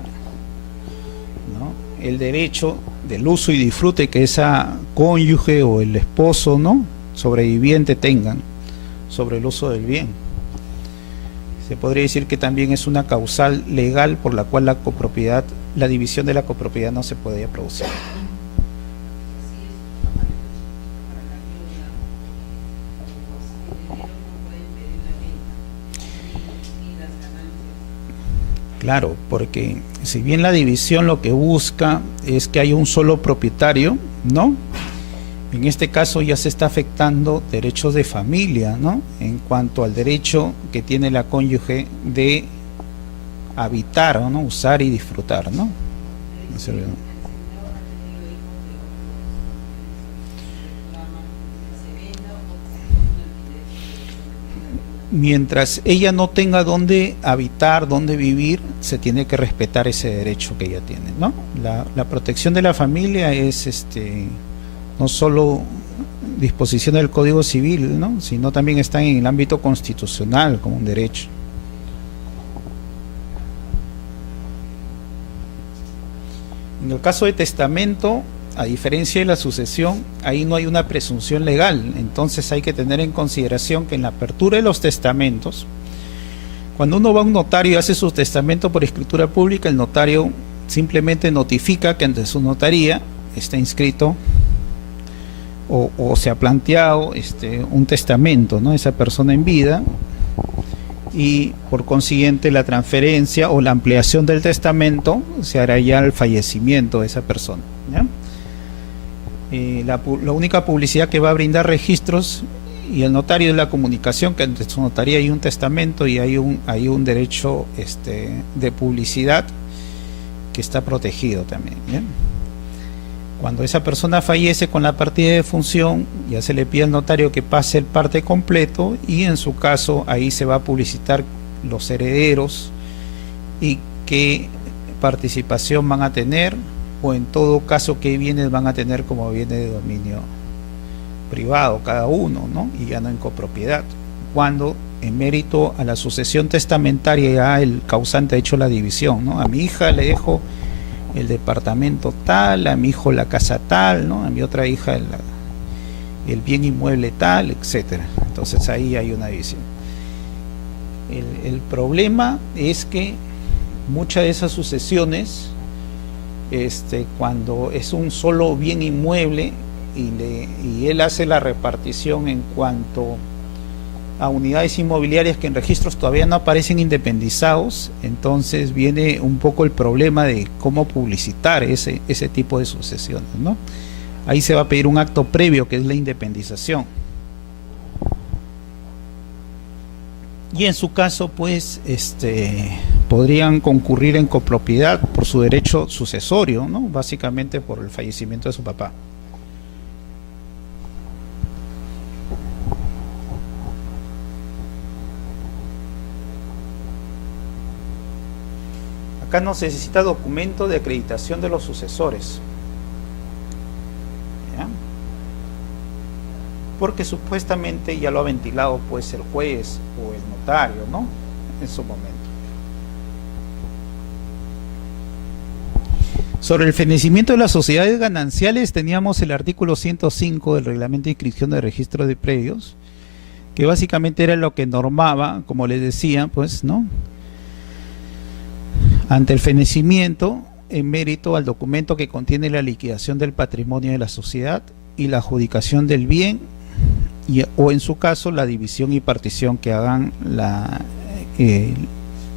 ¿no? El derecho del uso y disfrute que esa cónyuge o el esposo, ¿no? sobreviviente tengan sobre el uso del bien. Se podría decir que también es una causal legal por la cual la división de la copropiedad no se podría producir. Claro, porque si bien la división lo que busca es que haya un solo propietario, ¿no? En este caso ya se está afectando derechos de familia, ¿no? En cuanto al derecho que tiene la cónyuge de habitar, ¿no? Usar y disfrutar, ¿no? No sé, ¿no? Mientras ella no tenga dónde habitar, dónde vivir, se tiene que respetar ese derecho que ella tiene, ¿no? La protección de la familia es no solo disposición del Código Civil, ¿no? Sino también está en el ámbito constitucional como un derecho. En el caso de testamento, a diferencia de la sucesión, ahí no hay una presunción legal, entonces hay que tener en consideración que en la apertura de los testamentos, cuando uno va a un notario y hace su testamento por escritura pública, el notario simplemente notifica que ante su notaría está inscrito o se ha planteado un testamento, ¿no? Esa persona en vida, y por consiguiente la transferencia o la ampliación del testamento se hará ya al fallecimiento de esa persona, ¿ya? La única publicidad que va a brindar registros y el notario es la comunicación, que ante su notaría hay un testamento y hay un derecho de publicidad que está protegido también, ¿ya? Cuando esa persona fallece con la partida de función, ya se le pide al notario que pase el parte completo y en su caso ahí se va a publicitar los herederos y qué participación van a tener, o en todo caso qué bienes van a tener como bienes de dominio privado cada uno, ¿no? Y ya no en copropiedad. Cuando en mérito a la sucesión testamentaria ya el causante ha hecho la división, ¿no? A mi hija le dejo el departamento tal, a mi hijo la casa tal, ¿no? A mi otra hija el bien inmueble tal, etcétera. Entonces ahí hay una división. El problema es que muchas de esas sucesiones, cuando es un solo bien inmueble y él hace la repartición en cuanto a unidades inmobiliarias que en registros todavía no aparecen independizados, entonces viene un poco el problema de cómo publicitar ese tipo de sucesiones, ¿no? Ahí se va a pedir un acto previo que es la independización. Y en su caso, pues, podrían concurrir en copropiedad por su derecho sucesorio, ¿no? Básicamente por el fallecimiento de su papá. Acá no se necesita documento de acreditación de los sucesores, ¿ya? Porque supuestamente ya lo ha ventilado pues el juez o el notario, ¿no? En su momento. Sobre el fenecimiento de las sociedades gananciales teníamos el artículo 105 del Reglamento de Inscripción de Registro de Predios, que básicamente era lo que normaba, como les decía, pues, ¿no? Ante el fenecimiento, en mérito al documento que contiene la liquidación del patrimonio de la sociedad y la adjudicación del bien, o en su caso la división y partición que hagan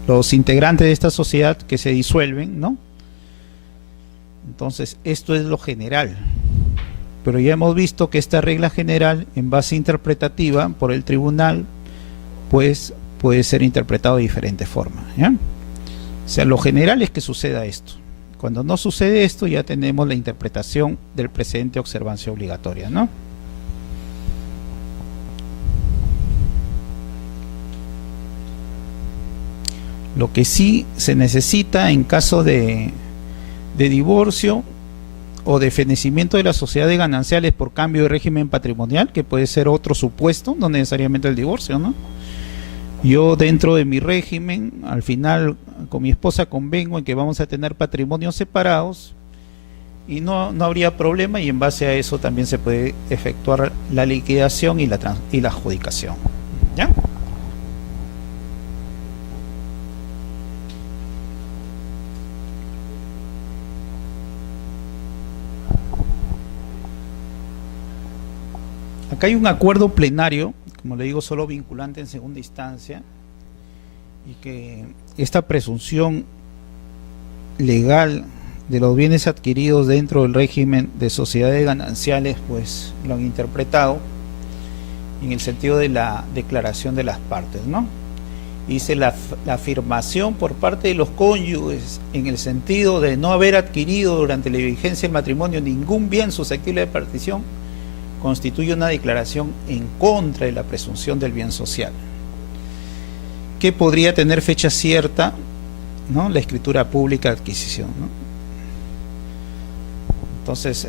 los integrantes de esta sociedad que se disuelven, ¿no? Entonces esto es lo general, pero ya hemos visto que esta regla general, en base interpretativa por el tribunal, pues puede ser interpretado de diferentes formas, ¿ya? O sea, lo general es que suceda esto. Cuando no sucede esto, ya tenemos la interpretación del precedente de observancia obligatoria, ¿no? Lo que sí se necesita en caso de divorcio o de fenecimiento de la sociedad de gananciales por cambio de régimen patrimonial, que puede ser otro supuesto, no necesariamente el divorcio, ¿no? Yo dentro de mi régimen, al final con mi esposa convengo en que vamos a tener patrimonios separados y no habría problema, y en base a eso también se puede efectuar la liquidación y la adjudicación, ¿ya? Acá hay un acuerdo plenario, como le digo, solo vinculante en segunda instancia, y que esta presunción legal de los bienes adquiridos dentro del régimen de sociedades gananciales, pues lo han interpretado en el sentido de la declaración de las partes, ¿no? Dice la afirmación por parte de los cónyuges en el sentido de no haber adquirido durante la vigencia del matrimonio ningún bien susceptible de partición constituye una declaración en contra de la presunción del bien social, que podría tener fecha cierta, ¿no? La escritura pública de adquisición, ¿no? Entonces,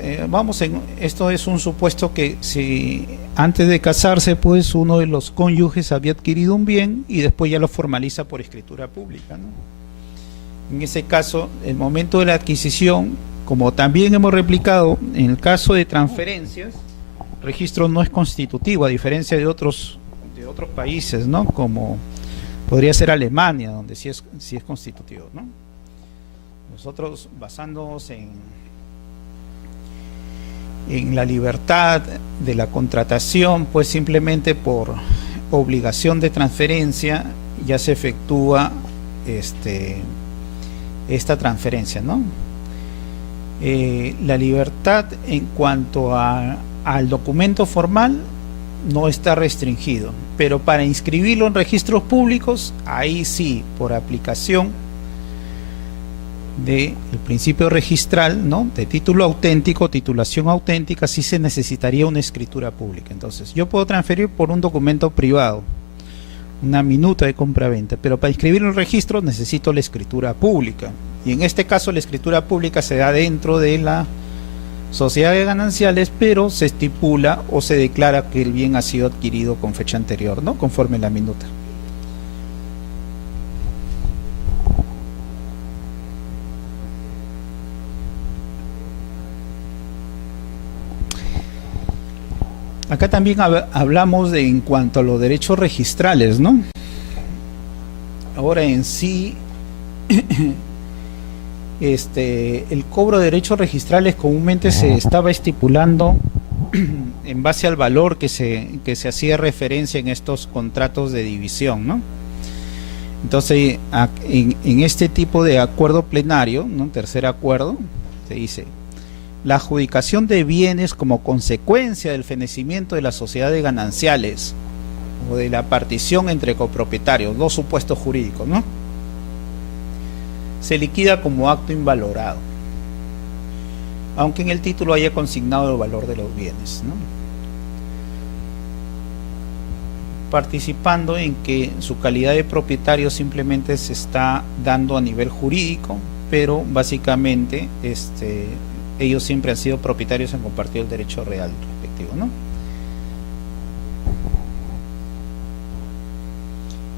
esto es un supuesto que si antes de casarse, pues uno de los cónyuges había adquirido un bien y después ya lo formaliza por escritura pública, ¿no? En ese caso, el momento de la adquisición, como también hemos replicado, en el caso de transferencias, el registro no es constitutivo, a diferencia de otros países, ¿no? Como podría ser Alemania, donde sí es constitutivo, ¿no? Nosotros, basándonos en la libertad de la contratación, pues simplemente por obligación de transferencia ya se efectúa esta transferencia, ¿no? La libertad en cuanto al documento formal no está restringido, pero para inscribirlo en registros públicos, ahí sí, por aplicación del principio registral, ¿no? De título auténtico, titulación auténtica, sí se necesitaría una escritura pública. Entonces, yo puedo transferir por un documento privado, una minuta de compra-venta, pero para inscribirlo en el registro necesito la escritura pública. Y en este caso la escritura pública se da dentro de la sociedad de gananciales, pero se estipula o se declara que el bien ha sido adquirido con fecha anterior, ¿no? Conforme la minuta. Acá también hablamos en cuanto a los derechos registrales, ¿no? Ahora en sí, el cobro de derechos registrales comúnmente se estaba estipulando en base al valor que se hacía referencia en estos contratos de división, ¿no? Entonces, en este tipo de acuerdo plenario, ¿no? Tercer acuerdo, se dice: la adjudicación de bienes como consecuencia del fenecimiento de las sociedades gananciales o de la partición entre copropietarios, dos supuestos jurídicos, ¿no? Se liquida como acto invalorado, aunque en el título haya consignado el valor de los bienes, ¿no? Participando en que su calidad de propietario simplemente se está dando a nivel jurídico, pero básicamente ellos siempre han sido propietarios, han compartido el derecho real respectivo, ¿no?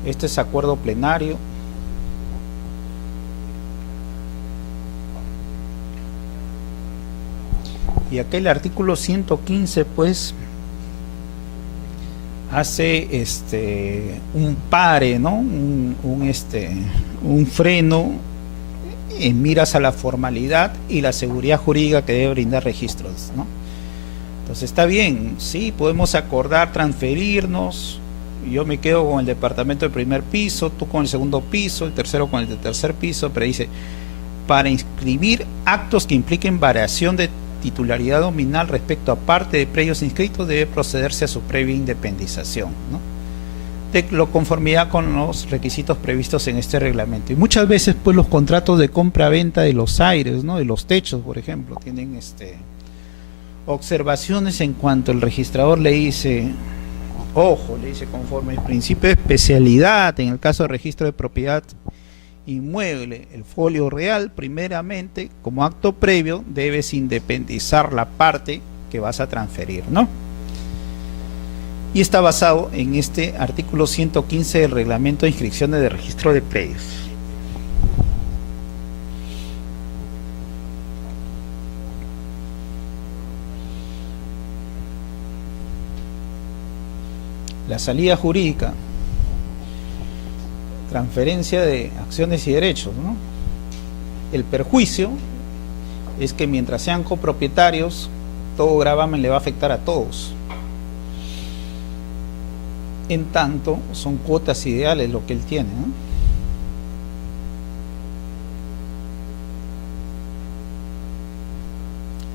Este es acuerdo plenario. Y acá el artículo 115, pues, hace un pare, ¿no? Un freno en miras a la formalidad y la seguridad jurídica que debe brindar registros, ¿no? Entonces está bien, sí, podemos acordar transferirnos, yo me quedo con el departamento de primer piso, tú con el segundo piso, el tercero con el de tercer piso, pero dice: para inscribir actos que impliquen variación de titularidad nominal respecto a parte de predios inscritos, debe procederse a su previa independización, ¿no? De conformidad con los requisitos previstos en este reglamento. Y muchas veces, pues, los contratos de compra-venta de los aires, ¿no? De los techos, por ejemplo, tienen observaciones en cuanto el registrador le dice, ojo, le dice: conforme el principio de especialidad en el caso de registro de propiedad inmueble, el folio real, primeramente, como acto previo, debes independizar la parte que vas a transferir, ¿no? Y está basado en este artículo 115 del reglamento de inscripciones de registro de predios. La salida jurídica: transferencia de acciones y derechos, ¿no? El perjuicio es que mientras sean copropietarios, todo gravamen le va a afectar a todos. En tanto, son cuotas ideales lo que él tiene, ¿no?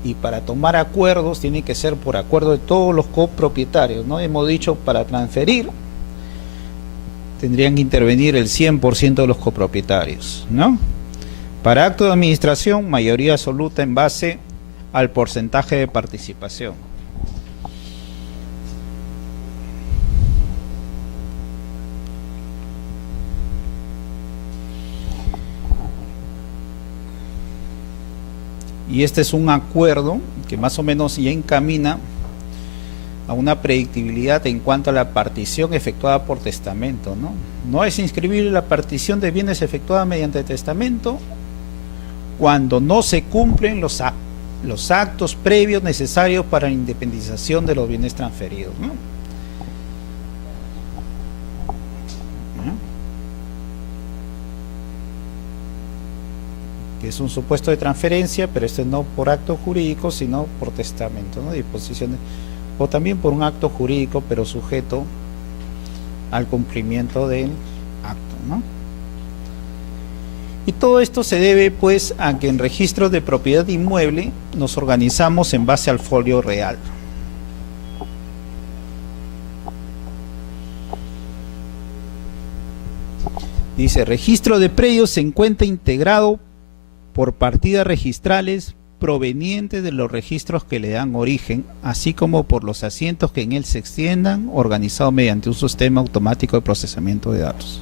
y para tomar acuerdos tiene que ser por acuerdo de todos los copropietarios, ¿no? Hemos dicho, para transferir tendrían que intervenir el 100% de los copropietarios, ¿no? Para acto de administración, mayoría absoluta en base al porcentaje de participación. Y este es un acuerdo que más o menos ya encamina a una predictibilidad en cuanto a la partición efectuada por testamento, ¿no? No es inscribible la partición de bienes efectuada mediante testamento cuando no se cumplen los actos previos necesarios para la independización de los bienes transferidos, ¿no? Que es un supuesto de transferencia, pero este no por acto jurídico, sino por testamento, ¿no? Disposiciones, o también por un acto jurídico, pero sujeto al cumplimiento del acto, ¿no? Y todo esto se debe, pues, a que en registros de propiedad inmueble nos organizamos en base al folio real. Dice, registro de predios se encuentra integrado por partidas registrales provenientes de los registros que le dan origen, así como por los asientos que en él se extiendan, organizado mediante un sistema automático de procesamiento de datos.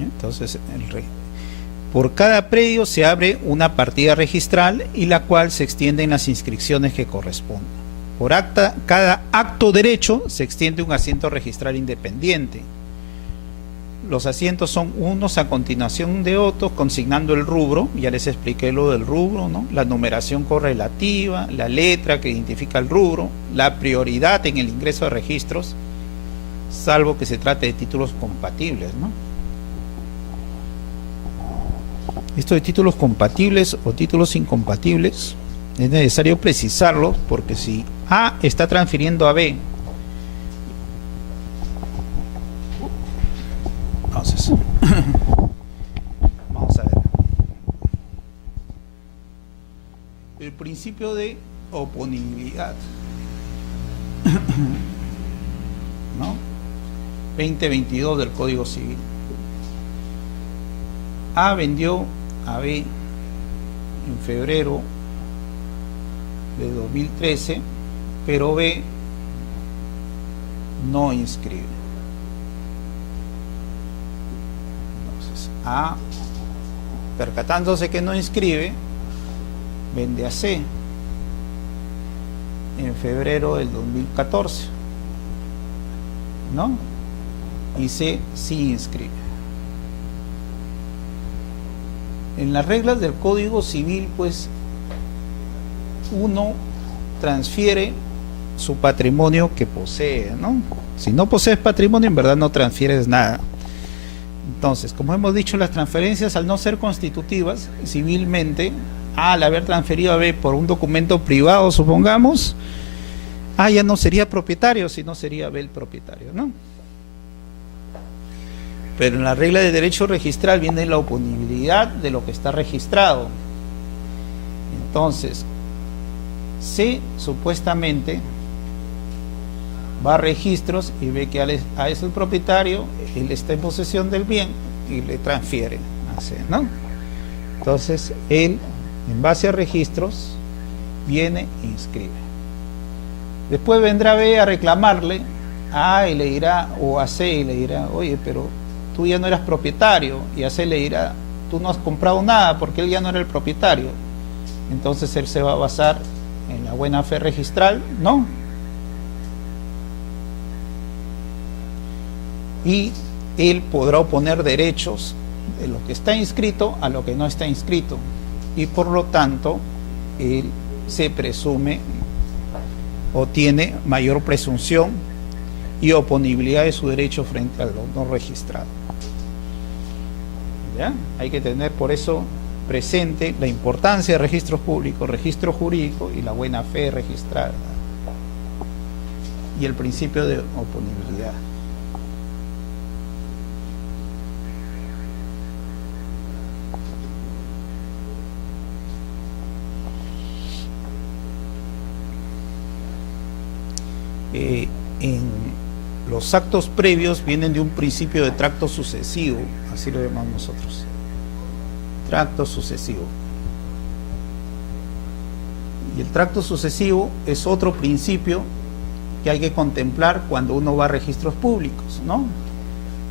Entonces, por cada predio se abre una partida registral y la cual se extiende en las inscripciones que correspondan. Por cada acto derecho se extiende un asiento registral independiente. Los asientos son unos a continuación de otros, consignando el rubro, ya les expliqué lo del rubro, ¿no? La numeración correlativa, la letra que identifica el rubro, la prioridad en el ingreso de registros, salvo que se trate de títulos compatibles, ¿no? Esto de títulos compatibles o títulos incompatibles es necesario precisarlo, porque si A está transfiriendo a B, entonces vamos a ver el principio de oponibilidad, ¿no? 2022 del Código Civil. A vendió a B en febrero de 2013, pero B no inscribe. Entonces A, percatándose que no inscribe, vende a C en febrero del 2014, ¿no? Y C sí inscribe. En las reglas del Código Civil, pues, uno transfiere su patrimonio que posee, ¿no? Si no posees patrimonio, en verdad no transfieres nada. Entonces, como hemos dicho, las transferencias, al no ser constitutivas civilmente, al haber transferido a B por un documento privado, supongamos, A ya no sería propietario, sino sería B el propietario, ¿no? Pero en la regla de derecho registral viene la oponibilidad de lo que está registrado. Entonces, C supuestamente va a registros y ve que A es el propietario, él está en posesión del bien y le transfiere a C, ¿no? Entonces, él, en base a registros, viene e inscribe. Después vendrá B a reclamarle a A y le dirá, o a C y le dirá, oye, pero tú ya no eras propietario, y a C le dirá, tú no has comprado nada porque él ya no era el propietario. Entonces él se va a basar en la buena fe registral, ¿no? Y él podrá oponer derechos de lo que está inscrito a lo que no está inscrito, y por lo tanto él se presume o tiene mayor presunción y oponibilidad de su derecho frente a lo no registrado. ¿Ya? Hay que tener por eso presente la importancia de registros públicos, registro jurídico y la buena fe registrada y el principio de oponibilidad. En los actos previos vienen de un principio de tracto sucesivo, así lo llamamos nosotros, tracto sucesivo. Y el tracto sucesivo es otro principio que hay que contemplar cuando uno va a registros públicos, ¿no?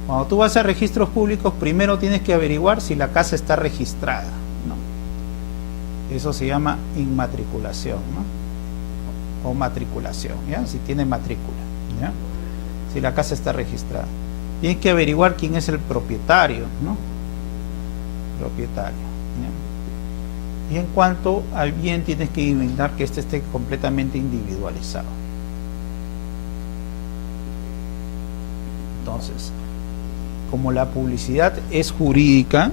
Cuando tú vas a registros públicos, primero tienes que averiguar si la casa está registrada, ¿no? Eso se llama inmatriculación, ¿no? O matriculación, ¿ya? Si tiene matrícula, ¿ya? Si la casa está registrada. Tienes que averiguar quién es el propietario, ¿no? Propietario, ¿ya? Y en cuanto al bien, tienes que inventar que este esté completamente individualizado. Entonces, como la publicidad es jurídica,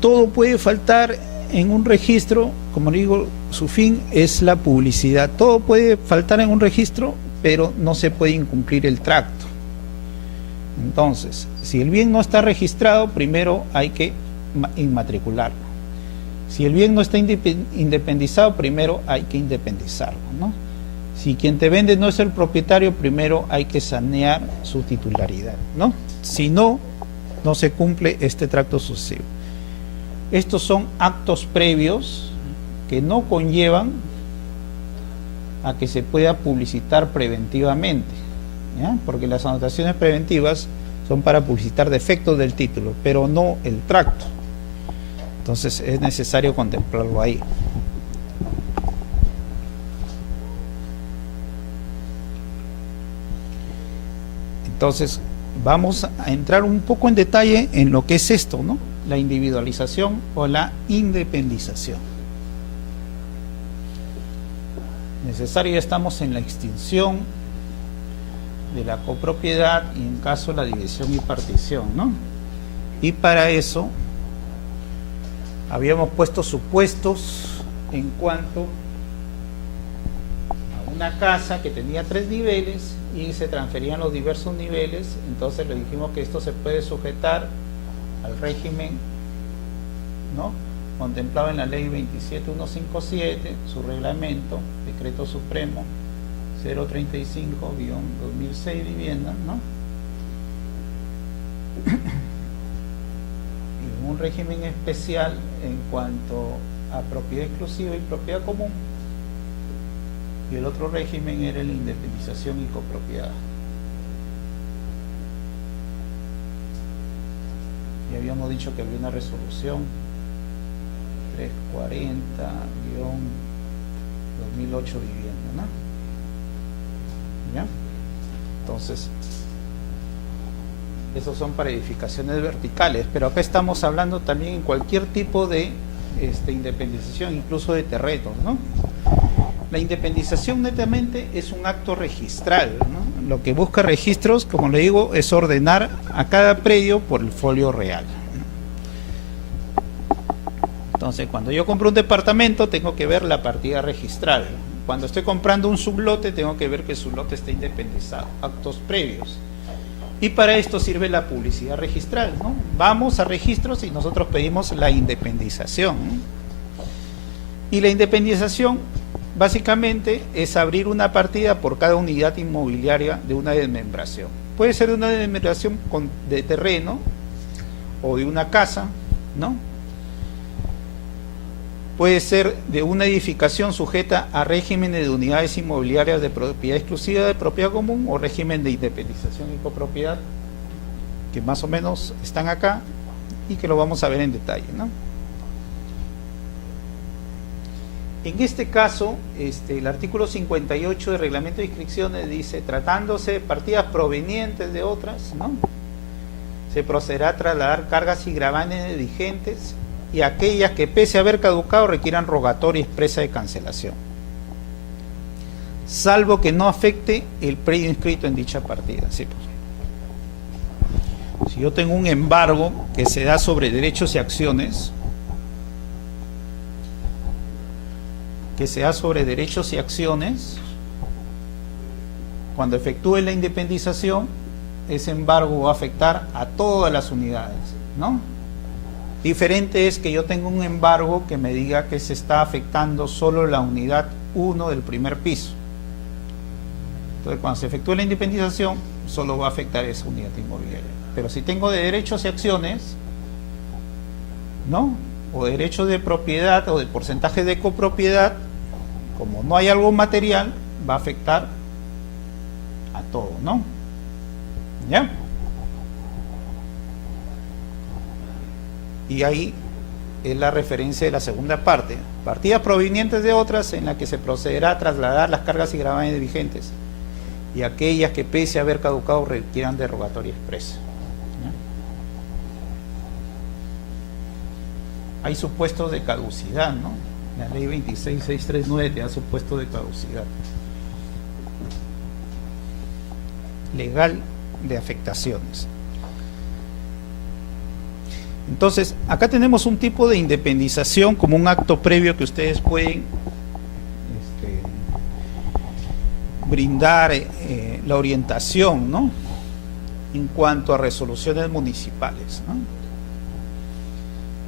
todo puede faltar en un registro. Como digo, su fin es la publicidad. Todo puede faltar en un registro, pero no se puede incumplir el tracto. Entonces, si el bien no está registrado, primero hay que inmatricularlo. Si el bien no está independizado, primero hay que independizarlo, ¿no? Si quien te vende no es el propietario, primero hay que sanear su titularidad, ¿no? Si no, no se cumple este tracto sucesivo. Estos son actos previos que no conllevan a que se pueda publicitar preventivamente, ¿ya? Porque las anotaciones preventivas son para publicitar defectos del título, pero no el tracto. Entonces es necesario contemplarlo ahí. Entonces vamos a entrar un poco en detalle en lo que es esto, ¿no? La individualización o la independización. Necesario, ya estamos en la extinción de la copropiedad y en caso la división y partición, ¿no? Y para eso habíamos puesto supuestos en cuanto a una casa que tenía 3 niveles y se transferían los diversos niveles. Entonces le dijimos que esto se puede sujetar al régimen, ¿no?, contemplado en la ley 27157, su reglamento, decreto supremo 035-2006 vivienda, ¿no? Y un régimen especial en cuanto a propiedad exclusiva y propiedad común. Y el otro régimen era la independización y copropiedad. Y habíamos dicho que había una resolución 340-2008 vivienda, ¿no? ¿Ya? Entonces, esos son para edificaciones verticales, pero acá estamos hablando también en cualquier tipo de independización, incluso de terrenos, ¿no? La independización netamente es un acto registral, ¿no? Lo que busca registros, como le digo, es ordenar a cada predio por el folio real. Entonces, cuando yo compro un departamento, tengo que ver la partida registral. Cuando estoy comprando un sublote, tengo que ver que el sublote está independizado, actos previos. Y para esto sirve la publicidad registral, ¿no? Vamos a registros y nosotros pedimos la independización. Y la independización básicamente es abrir una partida por cada unidad inmobiliaria de una desmembración. Puede ser de una desmembración de terreno o de una casa, ¿no? Puede ser de una edificación sujeta a regímenes de unidades inmobiliarias de propiedad exclusiva, de propiedad común o régimen de independización y copropiedad, que más o menos están acá y que lo vamos a ver en detalle, ¿no? En este caso, el artículo 58 del reglamento de inscripciones dice: tratándose de partidas provenientes de otras, ¿no?, se procederá a trasladar cargas y gravámenes vigentes y aquellas que, pese a haber caducado, requieran rogatoria expresa de cancelación, salvo que no afecte el predio inscrito en dicha partida. Sí, pues. Si yo tengo un embargo que se da sobre derechos y acciones, cuando efectúe la independización, ese embargo va a afectar a todas las unidades, ¿no? Diferente es que yo tengo un embargo que me diga que se está afectando solo la unidad 1 del primer piso, Entonces, cuando se efectúe la independización, solo va a afectar esa unidad inmobiliaria. Pero si tengo de derechos y acciones, ¿no? O derechos de propiedad o de porcentaje de copropiedad, como no hay algo material, va a afectar a todo, ¿no? ¿Ya? Y ahí es la referencia de la segunda parte. Partidas provenientes de otras en la que se procederá a trasladar las cargas y gravámenes vigentes y aquellas que pese a haber caducado requieran derogatoria expresa. ¿Ya? Hay supuestos de caducidad, ¿no? La ley 26639 te da supuesto de caducidad legal de afectaciones. Entonces, acá tenemos un tipo de independización como un acto previo que ustedes pueden brindar la orientación, ¿no? En cuanto a resoluciones municipales, ¿no?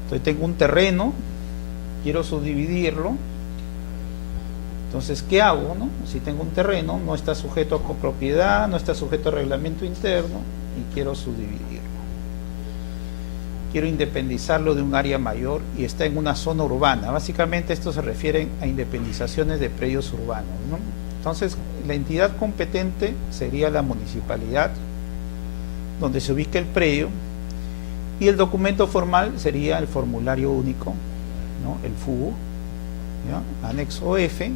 Entonces tengo un terreno, quiero subdividirlo. Entonces, ¿qué hago, no? Si tengo un terreno, no está sujeto a copropiedad, no está sujeto a reglamento interno y quiero subdividirlo. Quiero independizarlo de un área mayor y está en una zona urbana. Básicamente esto se refiere a independizaciones de predios urbanos, ¿no? Entonces, la entidad competente sería la municipalidad, donde se ubica el predio, y el documento formal sería el formulario único, ¿no? El FUU, ¿ya? Anexo F. El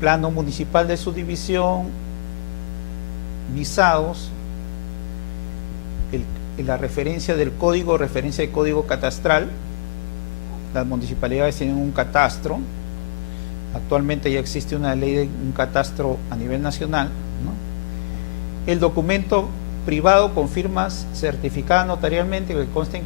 plano municipal de subdivisión, visados, la referencia del código, referencia de código catastral. Las municipalidades tienen un catastro. Actualmente ya existe una ley de un catastro a nivel nacional, ¿no? El documento privado con firmas certificadas notarialmente que consten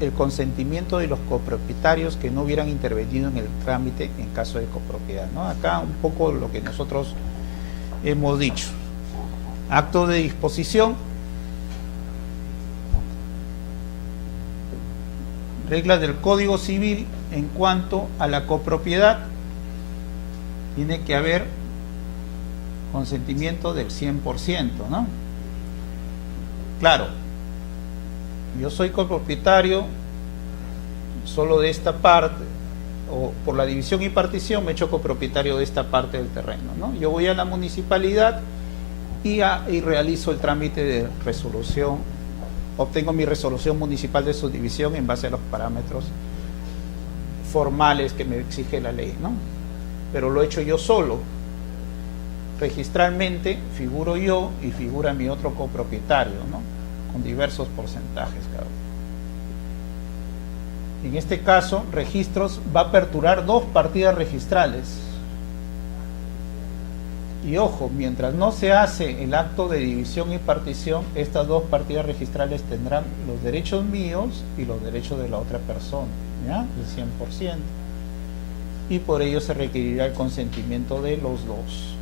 el consentimiento de los copropietarios que no hubieran intervenido en el trámite en caso de copropiedad, ¿no? Acá un poco lo que nosotros hemos dicho. Acto de disposición. Reglas del Código Civil en cuanto a la copropiedad. Tiene que haber consentimiento del 100%, ¿no? Claro, yo soy copropietario solo de esta parte, o por la división y partición me he hecho copropietario de esta parte del terreno, ¿no? Yo voy a la municipalidad y realizo el trámite de resolución, obtengo mi resolución municipal de subdivisión en base a los parámetros formales que me exige la ley, ¿no? Pero lo he hecho yo solo. Registralmente figuro yo y figura mi otro copropietario, ¿no? Con diversos porcentajes cada uno. En este caso, registros va a aperturar 2 partidas registrales. Y ojo, mientras no se hace el acto de división y partición, estas 2 partidas registrales tendrán los derechos míos y los derechos de la otra persona, ¿ya? El 100%. Y por ello se requerirá el consentimiento de los dos,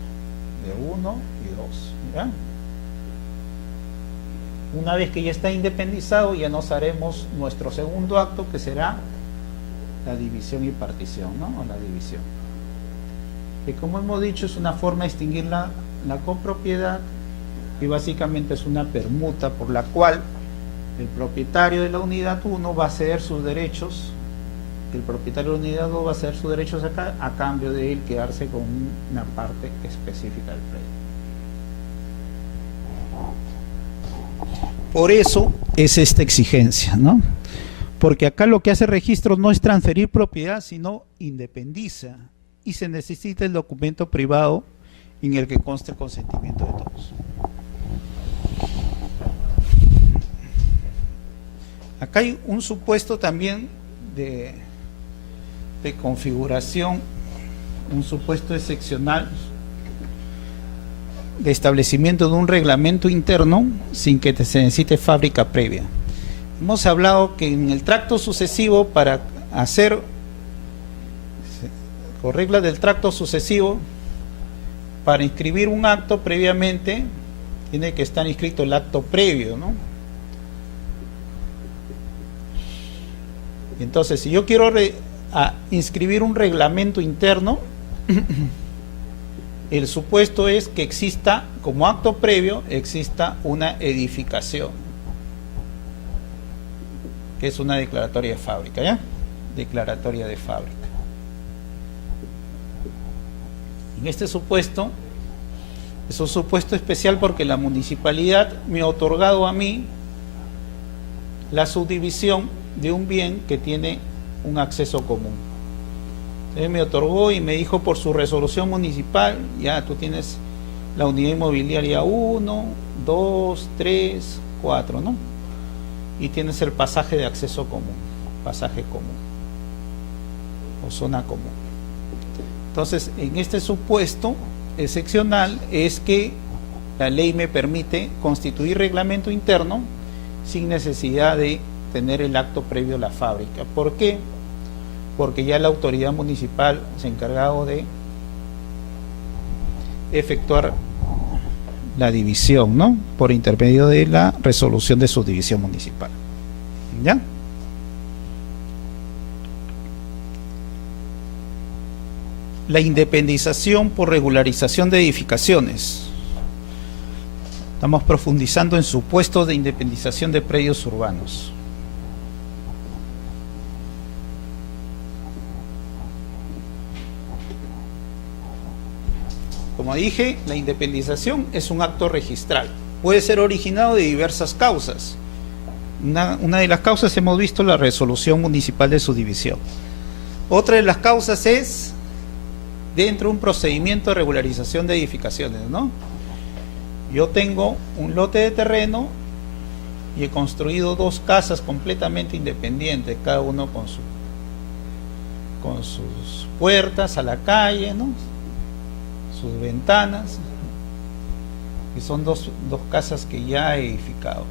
de 1 y 2, ¿ya? Una vez que ya está independizado, ya nos haremos nuestro segundo acto, que será la división y partición, ¿no? O la división. Que como hemos dicho, es una forma de extinguir la copropiedad y básicamente es una permuta por la cual el propietario de la unidad 1 va a ceder sus derechos, el propietario de la unidad 2 va a ceder sus derechos acá, a cambio de él quedarse con una parte específica del predio. Por eso es esta exigencia, ¿no? Porque acá lo que hace registro no es transferir propiedad, sino independiza, y se necesita el documento privado en el que conste el consentimiento de todos. Acá hay un supuesto también de configuración, un supuesto excepcional de establecimiento de un reglamento interno sin que se necesite fábrica previa. Hemos hablado que en el tracto sucesivo, para hacer con reglas del tracto sucesivo, para inscribir un acto previamente tiene que estar inscrito el acto previo, ¿no? Entonces, si yo quiero inscribir un reglamento interno, el supuesto es que exista, como acto previo, exista una edificación, que es una declaratoria de fábrica, ¿ya? Declaratoria de fábrica. En este supuesto, es un supuesto especial porque la municipalidad me ha otorgado a mí la subdivisión de un bien que tiene un acceso común. Entonces me otorgó y me dijo por su resolución municipal, ya tú tienes la unidad inmobiliaria 1, 2, 3, 4, ¿no? Y tienes el pasaje de acceso común, pasaje común o zona común. Entonces, en este supuesto excepcional es que la ley me permite constituir reglamento interno sin necesidad de tener el acto previo a la fábrica. ¿Por qué? Porque ya la autoridad municipal se ha encargado de efectuar la división, ¿no? Por intermedio de la resolución de subdivisión municipal. ¿Ya? La independización por regularización de edificaciones. Estamos profundizando en supuestos de independización de predios urbanos. Como dije, la independización es un acto registral. Puede ser originado de diversas causas. Una de las causas hemos visto la resolución municipal de subdivisión. Otra de las causas es dentro de un procedimiento de regularización de edificaciones, ¿no? Yo tengo un lote de terreno y he construido dos casas completamente independientes, cada uno con sus puertas a la calle, ¿no? Sus ventanas, y son dos casas que ya he edificado.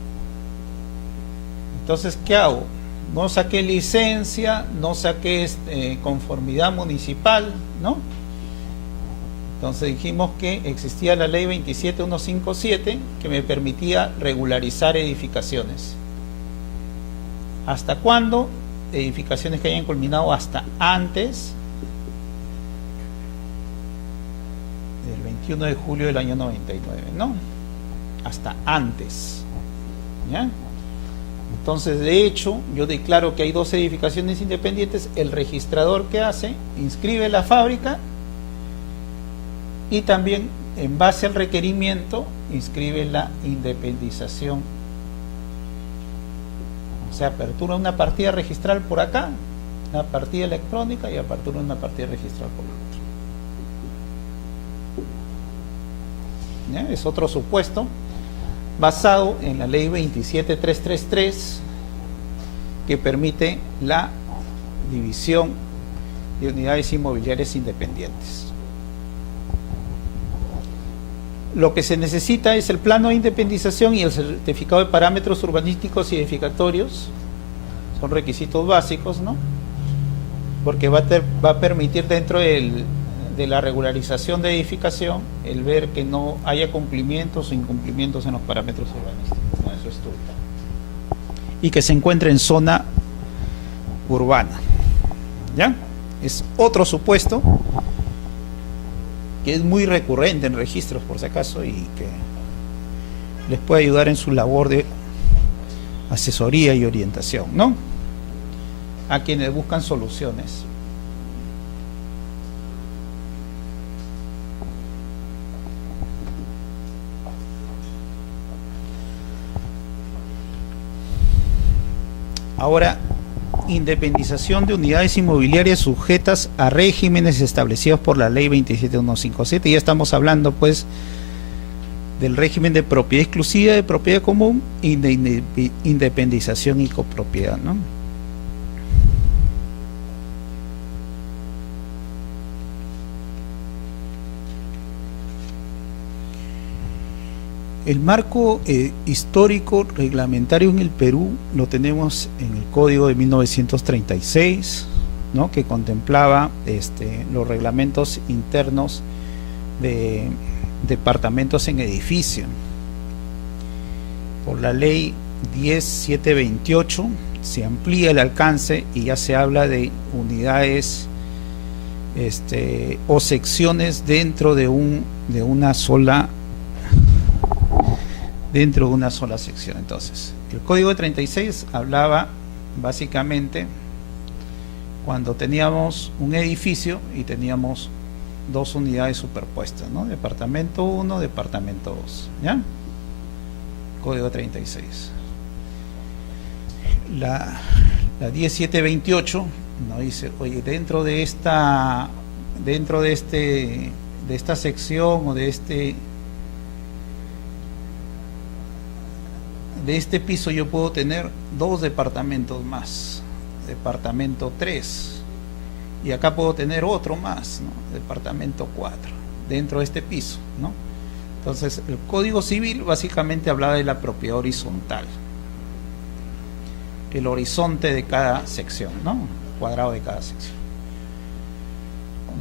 Entonces, ¿qué hago? No saqué licencia, no saqué conformidad municipal, ¿no? Entonces dijimos que existía la ley 27157 que me permitía regularizar edificaciones. ¿Hasta cuándo? Edificaciones que hayan culminado hasta antes del 21 de julio del año 99, ¿no? Hasta antes, ¿ya? Entonces, de hecho, yo declaro que hay dos edificaciones independientes. El registrador, ¿qué hace? Inscribe la fábrica y también, en base al requerimiento, inscribe la independización. O sea, apertura una partida registral por acá, una partida electrónica, y apertura una partida registral por la otra. ¿Ya? Es otro supuesto basado en la ley 27333 que permite la división de unidades inmobiliarias independientes. Lo que se necesita es el plano de independización y el certificado de parámetros urbanísticos y edificatorios. Son requisitos básicos, ¿no? Porque va a permitir dentro de la regularización de edificación el ver que no haya cumplimientos o incumplimientos en los parámetros urbanísticos, ¿no? Eso es todo. Y que se encuentre en zona urbana. ¿Ya? Es otro supuesto que es muy recurrente en registros, por si acaso, y que les puede ayudar en su labor de asesoría y orientación, ¿no? A quienes buscan soluciones. Ahora, independización de unidades inmobiliarias sujetas a regímenes establecidos por la ley 27157. Ya estamos hablando pues del régimen de propiedad exclusiva, de propiedad común y de independización y copropiedad, ¿no? El marco histórico reglamentario en el Perú lo tenemos en el Código de 1936, ¿no? Que contemplaba los reglamentos internos de departamentos en edificio. Por la ley 10728 se amplía el alcance y ya se habla de unidades o secciones dentro de una sola sección. Entonces, el código 36 hablaba básicamente cuando teníamos un edificio y teníamos dos unidades superpuestas, ¿no? Departamento 1, departamento 2, ¿ya? Código 36. La 1728 nos dice, oye, dentro de esta sección o de este piso yo puedo tener dos departamentos más, departamento 3, y acá puedo tener otro más, ¿no? Departamento 4, dentro de este piso, ¿no? Entonces, el Código Civil básicamente hablaba de la propiedad horizontal, el horizonte de cada sección, ¿no? Cuadrado de cada sección.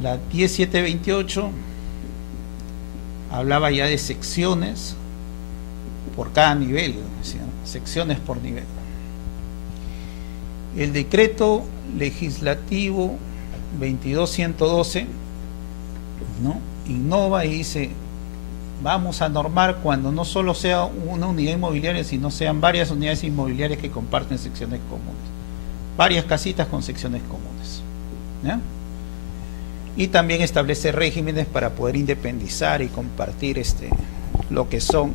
La 1728 hablaba ya de secciones por cada nivel, ¿sí? Secciones por nivel. El decreto legislativo 22112, ¿no? Innova y dice, vamos a normar cuando no solo sea una unidad inmobiliaria, sino sean varias unidades inmobiliarias que comparten secciones comunes, varias casitas con secciones comunes, ¿ya? Y también establece regímenes para poder independizar y compartir lo que son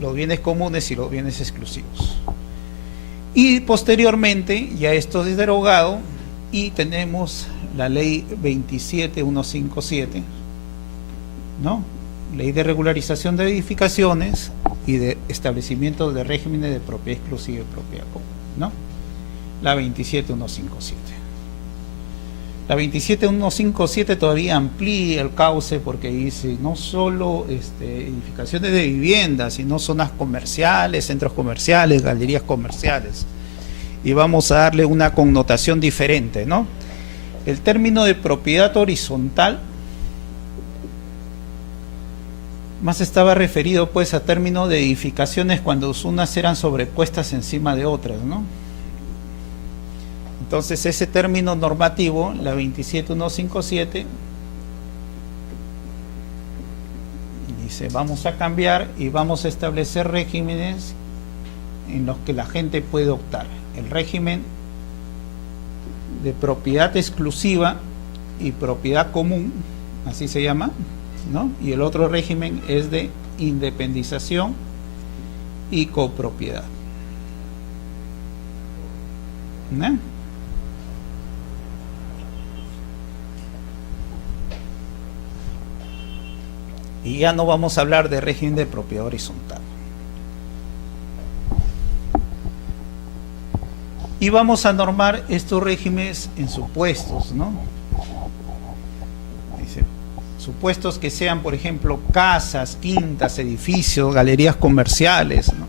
los bienes comunes y los bienes exclusivos. Y posteriormente ya esto es derogado y tenemos la ley 27157, ¿no? Ley de regularización de edificaciones y de establecimiento de regímenes de propiedad exclusiva y propiedad común, ¿no? La 27157. La 27157 todavía amplía el cauce porque dice no solo edificaciones de viviendas, sino zonas comerciales, centros comerciales, galerías comerciales. Y vamos a darle una connotación diferente, ¿no? El término de propiedad horizontal más estaba referido pues a término de edificaciones cuando unas eran sobrepuestas encima de otras, ¿no? Entonces ese término normativo, la 27157, dice vamos a cambiar y vamos a establecer regímenes en los que la gente puede optar. El régimen de propiedad exclusiva y propiedad común, así se llama, ¿no? Y el otro régimen es de independización y copropiedad, ¿no? Y ya no vamos a hablar de régimen de propiedad horizontal. Y vamos a normar estos regímenes en supuestos, ¿no? Dice, supuestos que sean, por ejemplo, casas, quintas, edificios, galerías comerciales, ¿no?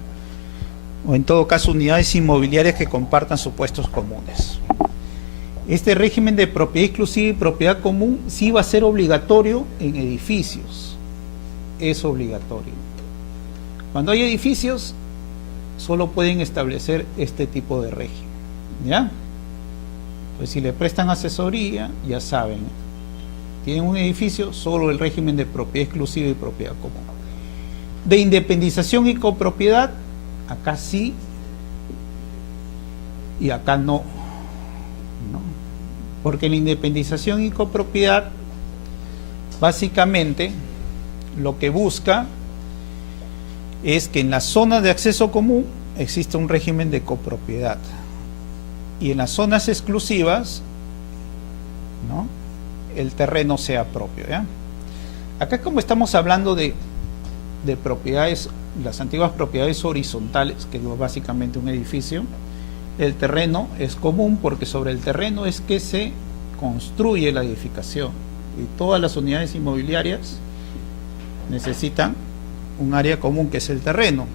O en todo caso unidades inmobiliarias que compartan supuestos comunes. Este régimen de propiedad exclusiva y propiedad común sí va a ser obligatorio en edificios. Es obligatorio. Cuando hay edificios, solo pueden establecer este tipo de régimen, ¿ya? Pues si le prestan asesoría, ya saben, tienen un edificio, solo el régimen de propiedad exclusiva y propiedad común. De independización y copropiedad, acá sí y acá no, ¿no? Porque la independización y copropiedad básicamente lo que busca es que en las zonas de acceso común exista un régimen de copropiedad y en las zonas exclusivas, ¿no?, el terreno sea propio, ¿ya? Acá, como estamos hablando de propiedades, las antiguas propiedades horizontales, que es básicamente un edificio, el terreno es común porque sobre el terreno es que se construye la edificación y todas las unidades inmobiliarias necesitan un área común que es el terreno.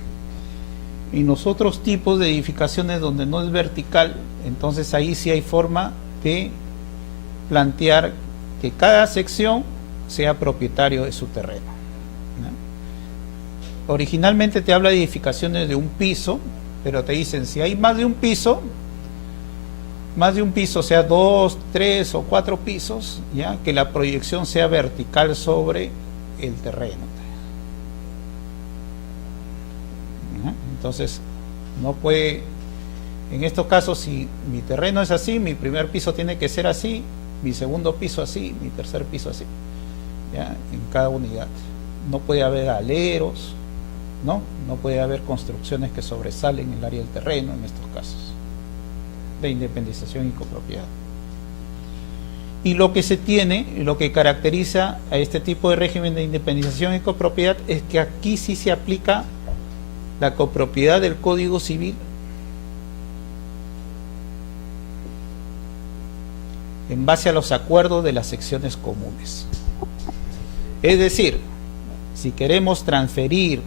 Y los otros tipos de edificaciones donde no es vertical, entonces ahí sí hay forma de plantear que cada sección sea propietario de su terreno, ¿no? Originalmente te habla de edificaciones de un piso, pero te dicen, si hay más de un piso, o sea, 2, 3 o 4 pisos, ya, que la proyección sea vertical sobre el terreno. ¿Ya? Entonces, no puede, en estos casos, si mi terreno es así, mi primer piso tiene que ser así, mi segundo piso así, mi tercer piso así, ¿ya? En cada unidad. No puede haber aleros, ¿no? No puede haber construcciones que sobresalen en el área del terreno en estos casos de independización y copropiedad. Y lo que se tiene, lo que caracteriza a este tipo de régimen de independización y copropiedad es que aquí sí se aplica la copropiedad del Código Civil en base a los acuerdos de las secciones comunes. Es decir, si queremos transferir,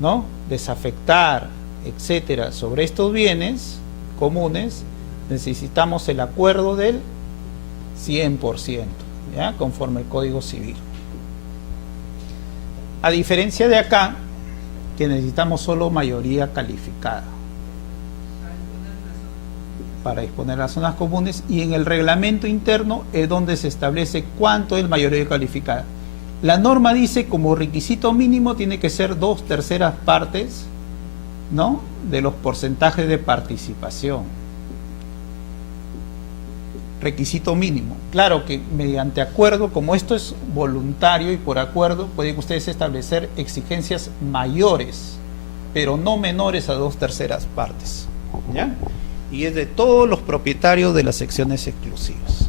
¿no?, desafectar, etcétera, sobre estos bienes comunes, necesitamos el acuerdo del 100%, ¿ya?, conforme el Código Civil. A diferencia de acá, que necesitamos solo mayoría calificada para disponer las zonas comunes, y en el reglamento interno es donde se establece cuánto es mayoría calificada. La norma dice como requisito mínimo tiene que ser 2/3 partes, ¿no?, de los porcentajes de participación. Requisito mínimo. Claro que mediante acuerdo, como esto es voluntario y por acuerdo, pueden ustedes establecer exigencias mayores, pero no menores a 2/3 partes, ¿ya? Y es de todos los propietarios de las secciones exclusivas.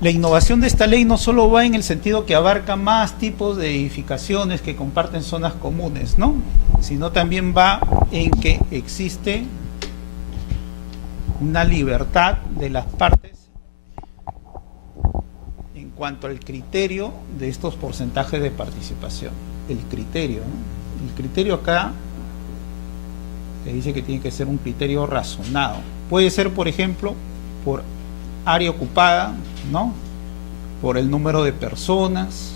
La innovación de esta ley no solo va en el sentido que abarca más tipos de edificaciones que comparten zonas comunes, ¿no?, sino también va en que existe una libertad de las partes en cuanto al criterio de estos porcentajes de participación. El criterio, ¿no? El criterio acá se dice que tiene que ser un criterio razonado. Puede ser, por ejemplo, por área ocupada, ¿no?, por el número de personas,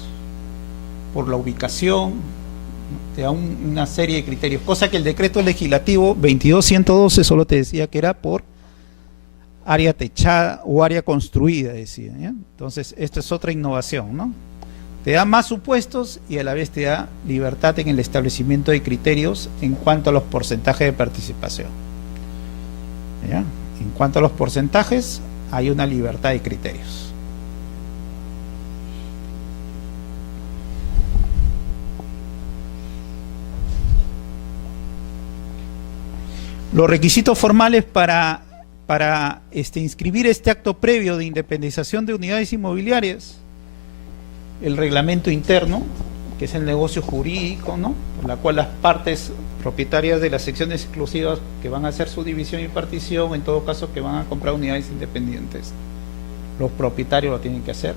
por la ubicación, te da una serie de criterios, cosa que el decreto legislativo 22.112 solo te decía que era por área techada o área construida, decía, ¿ya? Entonces, esto es otra innovación, ¿no? Te da más supuestos y a la vez te da libertad en el establecimiento de criterios en cuanto a los porcentajes de participación, ¿ya? En cuanto a los porcentajes, hay una libertad de criterios. Los requisitos formales para inscribir este acto previo de independización de unidades inmobiliarias: el reglamento interno, que es el negocio jurídico, ¿no?, por la cual las partes propietarias de las secciones exclusivas que van a hacer su división y partición, en todo caso que van a comprar unidades independientes, los propietarios lo tienen que hacer.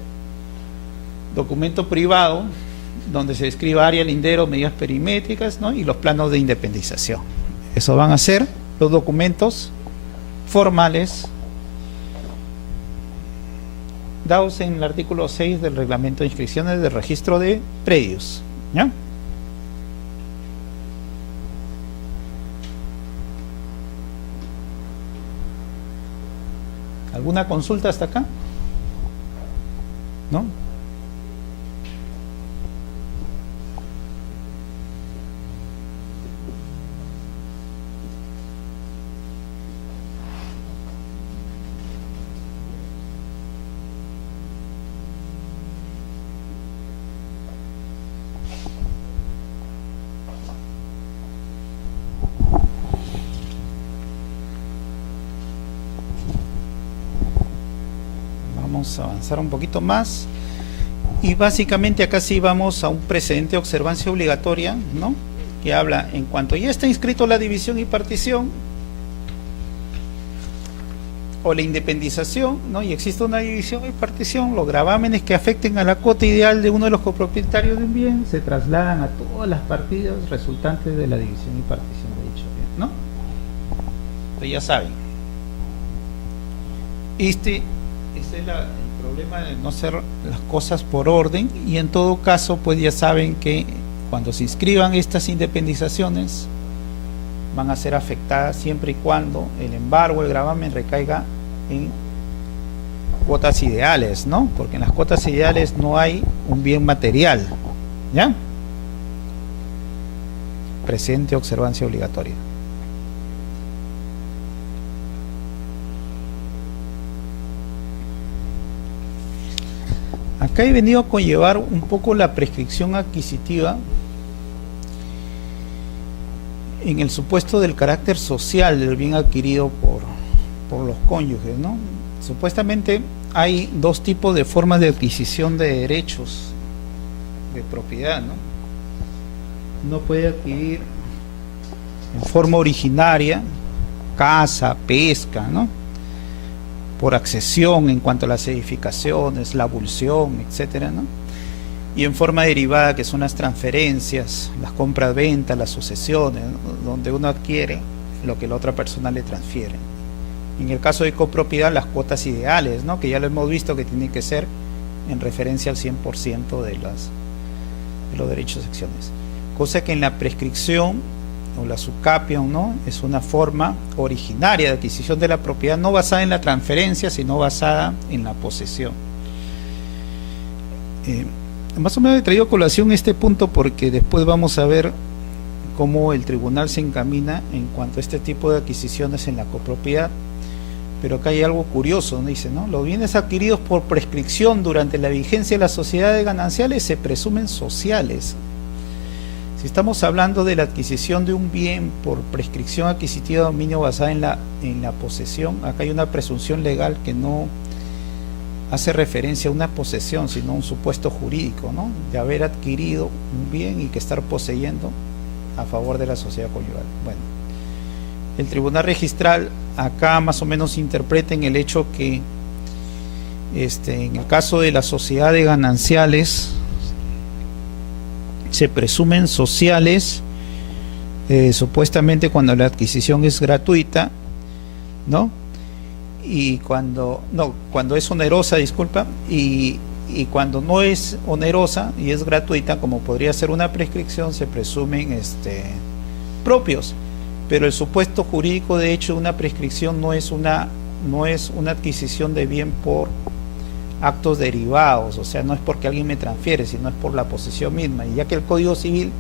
Documento privado, donde se describa área, lindero, medidas perimétricas, ¿no?, y los planos de independización. Eso van a ser los documentos formales dados en el artículo 6 del reglamento de inscripciones del registro de predios, ¿ya? ¿Alguna consulta hasta acá? ¿No? Vamos a avanzar un poquito más y básicamente acá sí vamos a un precedente de observancia obligatoria, ¿no?, que habla en cuanto ya está inscrito la división y partición o la independización, ¿no?, y existe una división y partición, los gravámenes que afecten a la cuota ideal de uno de los copropietarios de un bien se trasladan a todas las partidas resultantes de la división y partición de dicho bien, ¿no? Entonces ya saben. Este es el problema de no hacer las cosas por orden, y en todo caso pues ya saben que cuando se inscriban estas independizaciones van a ser afectadas siempre y cuando el embargo, el gravamen recaiga en cuotas ideales, ¿no? Porque en las cuotas ideales no hay un bien material, ¿ya? Presente observancia obligatoria. Acá he venido a conllevar un poco la prescripción adquisitiva en el supuesto del carácter social del bien adquirido por los cónyuges, ¿no? Supuestamente hay dos tipos de formas de adquisición de derechos de propiedad, ¿no? Uno puede adquirir en forma originaria, caza, pesca, ¿no? Por accesión en cuanto a las edificaciones, la abulsión, etcétera, ¿no? Y en forma derivada, que son las transferencias, las compras-ventas, las sucesiones, ¿no? Donde uno adquiere lo que la otra persona le transfiere. En el caso de copropiedad, las cuotas ideales, ¿no? Que ya lo hemos visto que tienen que ser en referencia al 100% de los derechos de acciones. Cosa que en la prescripción o la subcapión, ¿no? Es una forma originaria de adquisición de la propiedad, no basada en la transferencia, sino basada en la posesión. Más o menos he traído a colación este punto porque después vamos a ver cómo el tribunal se encamina en cuanto a este tipo de adquisiciones en la copropiedad. Pero acá hay algo curioso, ¿no? Dice, ¿no? Los bienes adquiridos por prescripción durante la vigencia de las sociedades gananciales se presumen sociales. Si estamos hablando de la adquisición de un bien por prescripción adquisitiva de dominio basada en la posesión, acá hay una presunción legal que no hace referencia a una posesión, sino a un supuesto jurídico, ¿no? De haber adquirido un bien y que estar poseyendo a favor de la sociedad conyugal. Bueno, el tribunal registral acá más o menos interpreta en el hecho que en el caso de las sociedades gananciales se presumen sociales supuestamente cuando la adquisición es gratuita, ¿no? Y cuando es onerosa, disculpa, y cuando no es onerosa y es gratuita, como podría ser una prescripción, se presumen propios. Pero el supuesto jurídico de hecho de una prescripción no es una adquisición de bien por actos derivados, o sea, no es porque alguien me transfiere, sino es por la posesión misma. Y ya que el Código Civil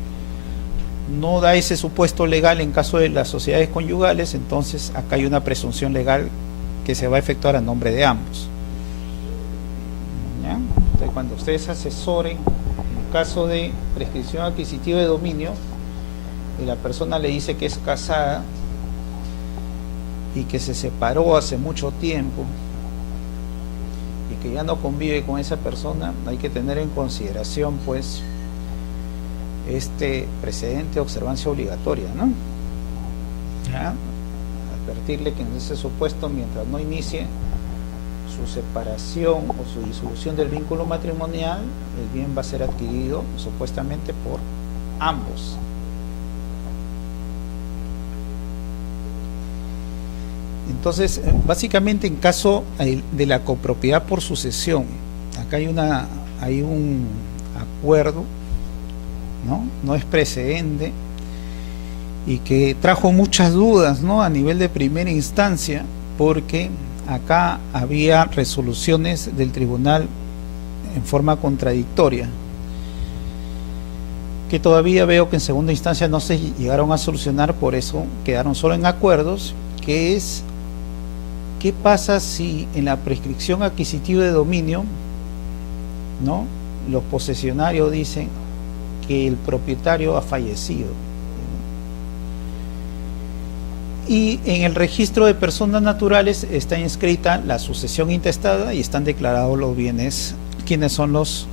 no da ese supuesto legal en caso de las sociedades conyugales, entonces acá hay una presunción legal que se va a efectuar a nombre de ambos. ¿Ya? Entonces, cuando ustedes asesoren en caso de prescripción adquisitiva de dominio y la persona le dice que es casada y que se separó hace mucho tiempo y que ya no convive con esa persona, hay que tener en consideración pues este precedente de observancia obligatoria, ¿no? ¿Ya? Advertirle que en ese supuesto, mientras no inicie su separación o su disolución del vínculo matrimonial, el bien va a ser adquirido supuestamente por ambos. Entonces, básicamente en caso de la copropiedad por sucesión, acá hay un acuerdo, ¿no? No es precedente y que trajo muchas dudas, ¿no? A nivel de primera instancia, porque acá había resoluciones del tribunal en forma contradictoria, que todavía veo que en segunda instancia no se llegaron a solucionar, por eso quedaron solo en acuerdos, que es ¿qué pasa si en la prescripción adquisitiva de dominio, ¿no? Los posesionarios dicen que el propietario ha fallecido y en el registro de personas naturales está inscrita la sucesión intestada y están declarados los bienes, quiénes son los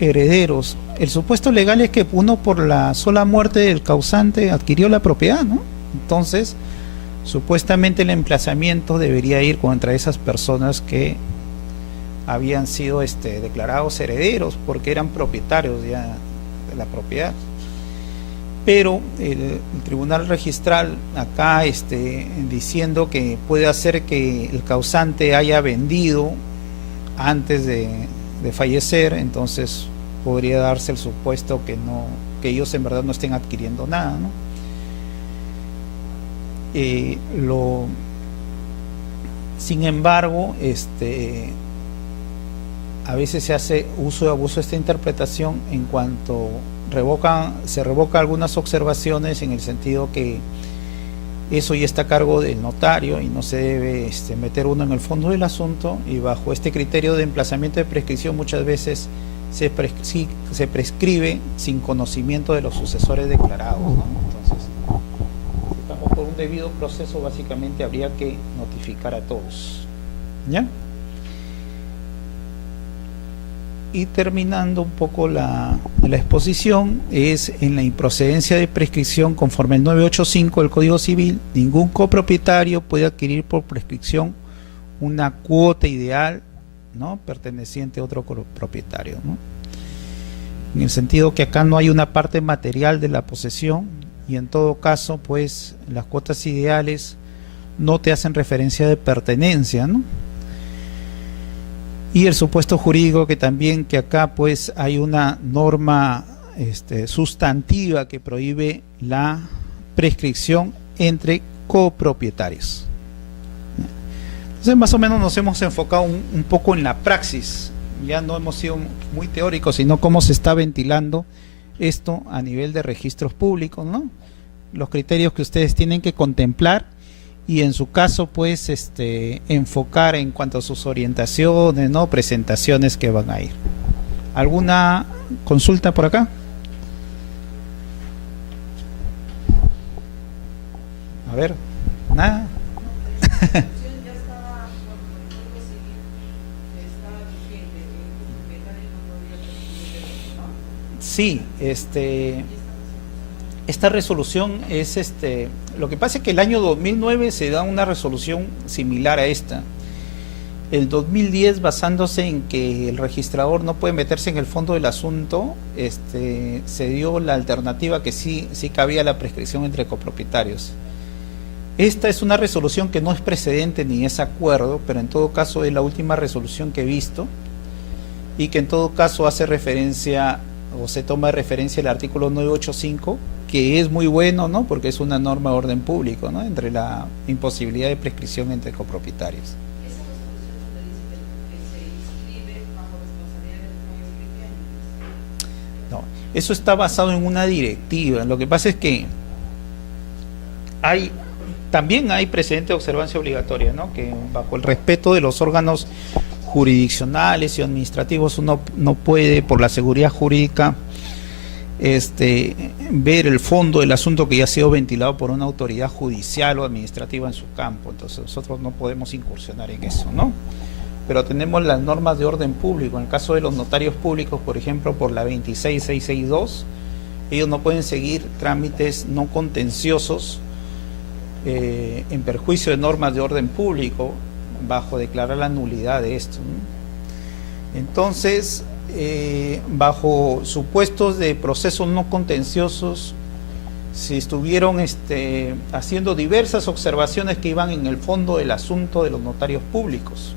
herederos? El supuesto legal es que uno por la sola muerte del causante adquirió la propiedad, ¿no? Entonces supuestamente el emplazamiento debería ir contra esas personas que habían sido declarados herederos porque eran propietarios ya de la propiedad. pero el tribunal registral acá diciendo que puede hacer que el causante haya vendido antes de fallecer, entonces podría darse el supuesto que ellos en verdad no estén adquiriendo nada, ¿no? Sin embargo, a veces se hace uso y abuso de esta interpretación en cuanto se revoca algunas observaciones, en el sentido que eso ya está a cargo del notario y no se debe meter uno en el fondo del asunto, y bajo este criterio de emplazamiento de prescripción muchas veces se prescribe sin conocimiento de los sucesores declarados, ¿no? Entonces, si estamos por un debido proceso, básicamente habría que notificar a todos, ¿ya? Y terminando un poco la exposición, es en la improcedencia de prescripción conforme al 985 del Código Civil, ningún copropietario puede adquirir por prescripción una cuota ideal, ¿no?, perteneciente a otro copropietario, ¿no? En el sentido que acá no hay una parte material de la posesión, y en todo caso, pues, las cuotas ideales no te hacen referencia de pertenencia, ¿no? Y el supuesto jurídico que acá pues hay una norma sustantiva que prohíbe la prescripción entre copropietarios. Entonces más o menos nos hemos enfocado un poco en la praxis, ya no hemos sido muy teóricos, sino cómo se está ventilando esto a nivel de registros públicos, ¿no? Los criterios que ustedes tienen que contemplar, y en su caso pues enfocar en cuanto a sus orientaciones, ¿no?, presentaciones que van a ir. ¿Alguna consulta por acá? A ver, nada. Sí, esta resolución es lo que pasa es que el año 2009 se da una resolución similar a esta. El 2010, basándose en que el registrador no puede meterse en el fondo del asunto, se dio la alternativa que sí cabía la prescripción entre copropietarios. Esta es una resolución que no es precedente ni es acuerdo, pero en todo caso es la última resolución que he visto, y que en todo caso hace referencia o se toma de referencia el artículo 985, que es muy bueno, ¿no?, porque es una norma de orden público, ¿no?, entre la imposibilidad de prescripción entre copropietarios. ¿Esa resolución donde dice que se inscribe bajo responsabilidad del escribiente? No, eso está basado en una directiva. Lo que pasa es que también hay precedente de observancia obligatoria, ¿no?, que bajo el respeto de los órganos jurisdiccionales y administrativos uno no puede, por la seguridad jurídica, ver el fondo del asunto que ya ha sido ventilado por una autoridad judicial o administrativa en su campo. Entonces nosotros no podemos incursionar en eso, ¿no? Pero tenemos las normas de orden público. En el caso de los notarios públicos, por ejemplo, por la 26662, ellos no pueden seguir trámites no contenciosos en perjuicio de normas de orden público, bajo declarar la nulidad de esto, ¿no? Entonces, bajo supuestos de procesos no contenciosos, se estuvieron haciendo diversas observaciones que iban en el fondo del asunto de los notarios públicos.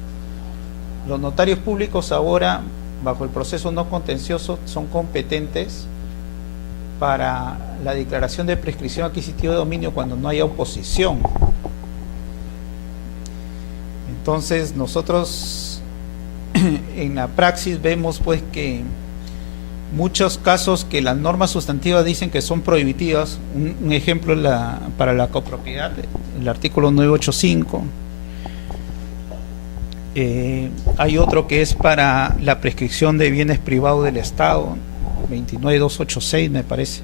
Los notarios públicos ahora, bajo el proceso no contencioso, son competentes para la declaración de prescripción adquisitiva de dominio cuando no haya oposición. Entonces nosotros en la praxis vemos pues que muchos casos que las normas sustantivas dicen que son prohibitivas. Un ejemplo para la copropiedad, el artículo 985. Hay otro que es para la prescripción de bienes privados del Estado, 29286 me parece.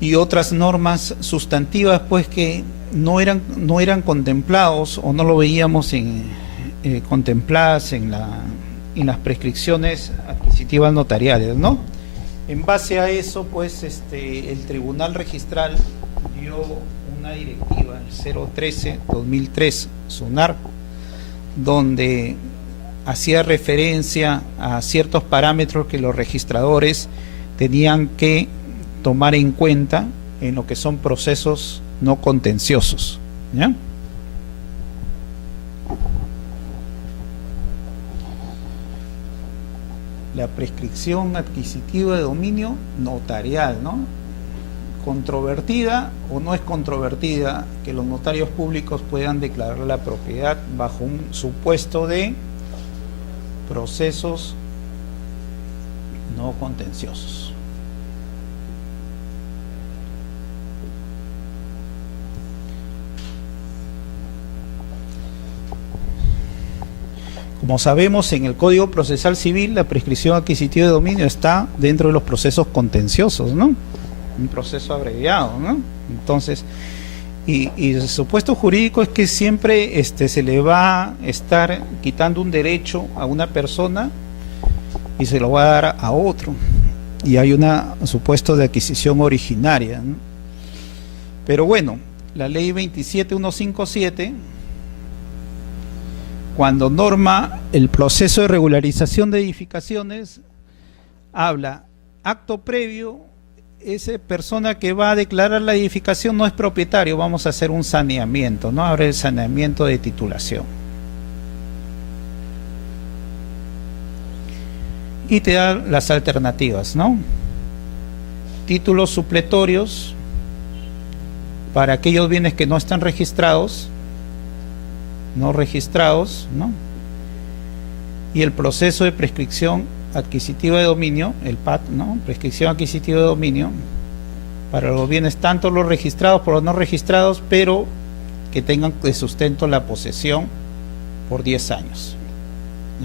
Y otras normas sustantivas pues que no eran contemplados o no lo veíamos contempladas en las prescripcionnes adquisitivas notariales, ¿no? En base a eso pues el Tribunal Registral dio una directiva, el 013-2003 SUNAR, donde hacía referencia a ciertos parámetros que los registradores tenían que tomar en cuenta en lo que son procesos no contenciosos, ¿ya? La prescripción adquisitiva de dominio notarial, ¿no? Controvertida o no es controvertida que los notarios públicos puedan declarar la propiedad bajo un supuesto de procesos no contenciosos. Como sabemos, en el Código Procesal Civil la prescripción adquisitiva de dominio está dentro de los procesos contenciosos, ¿no? Un proceso abreviado, ¿no? Entonces, y el supuesto jurídico es que siempre se le va a estar quitando un derecho a una persona y se lo va a dar a otro. Y hay un supuesto de adquisición originaria, ¿no? Pero bueno, la ley 27157, cuando norma el proceso de regularización de edificaciones, habla acto previo. Esa persona que va a declarar la edificación no es propietario, vamos a hacer un saneamiento, ¿no? Ahora el saneamiento de titulación. Y te da las alternativas, ¿no? Títulos supletorios para aquellos bienes que no están registrados, no registrados, ¿no? Y el proceso de prescripción adquisitiva de dominio, el PAD, ¿no? Prescripción adquisitiva de dominio para los bienes, tanto los registrados como los no registrados, pero que tengan de sustento la posesión por 10 años.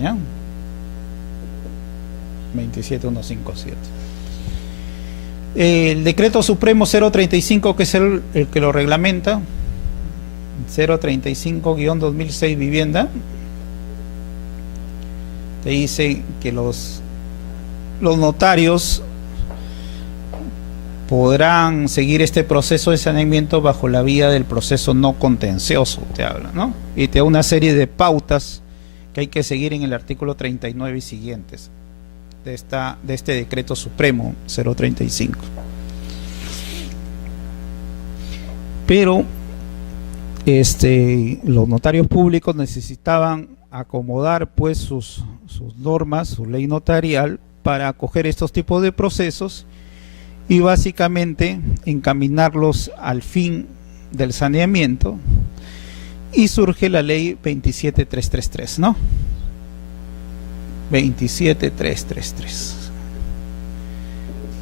¿Ya? 27157. El decreto supremo 035, que es el que lo reglamenta, 035-2006 vivienda, te dice que los notarios podrán seguir este proceso de saneamiento bajo la vía del proceso no contencioso, te habla, ¿no? Y te da una serie de pautas que hay que seguir en el artículo 39 y siguientes de este decreto supremo 035. Pero los notarios públicos necesitaban acomodar pues sus normas, su ley notarial, para acoger estos tipos de procesos y básicamente encaminarlos al fin del saneamiento, y surge la ley 27333, ¿no? 27333.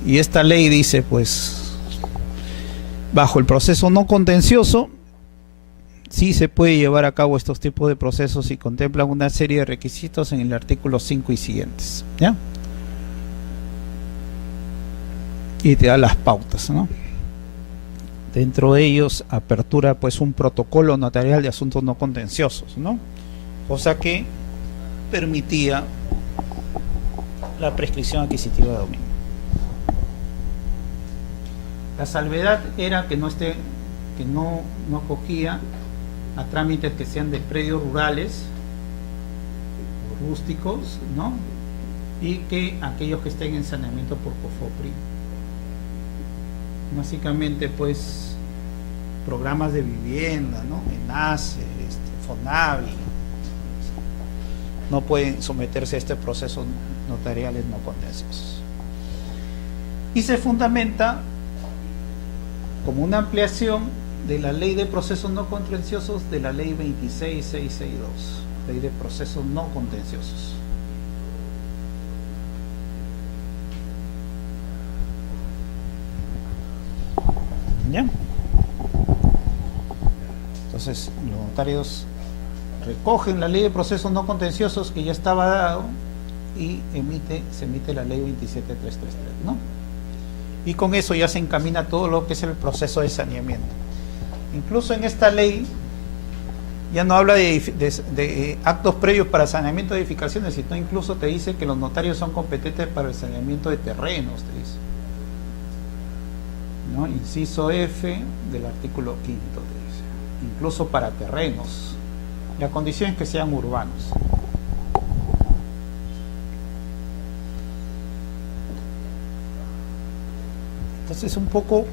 Y esta ley dice, pues, bajo el proceso no contencioso, sí se puede llevar a cabo estos tipos de procesos y contemplan una serie de requisitos en el artículo 5 y siguientes, ¿ya? Y te da las pautas, ¿no? Dentro de ellos, apertura pues un protocolo notarial de asuntos no contenciosos, ¿no? Cosa que permitía la prescripción adquisitiva de dominio. La salvedad era que no acogía a trámites que sean de predios rurales, rústicos, ¿no? Y que aquellos que estén en saneamiento por COFOPRI. Básicamente, pues, programas de vivienda, ¿no? ENACE, FONAVI, no pueden someterse a este proceso notariales no contenciosos. Y se fundamenta como una ampliación de la ley de procesos no contenciosos de la ley 26662, ley de procesos no contenciosos. ¿Ya? Entonces los notarios recogen la ley de procesos no contenciosos que ya estaba dado y se emite la ley 27333, ¿no? Y con eso ya se encamina todo lo que es el proceso de saneamiento. Incluso en esta ley ya no habla de actos previos para saneamiento de edificaciones, sino incluso te dice que los notarios son competentes para el saneamiento de terrenos, te dice, ¿no? Inciso F del artículo 5, te dice, incluso para terrenos. La condición es que sean urbanos. Entonces, un poco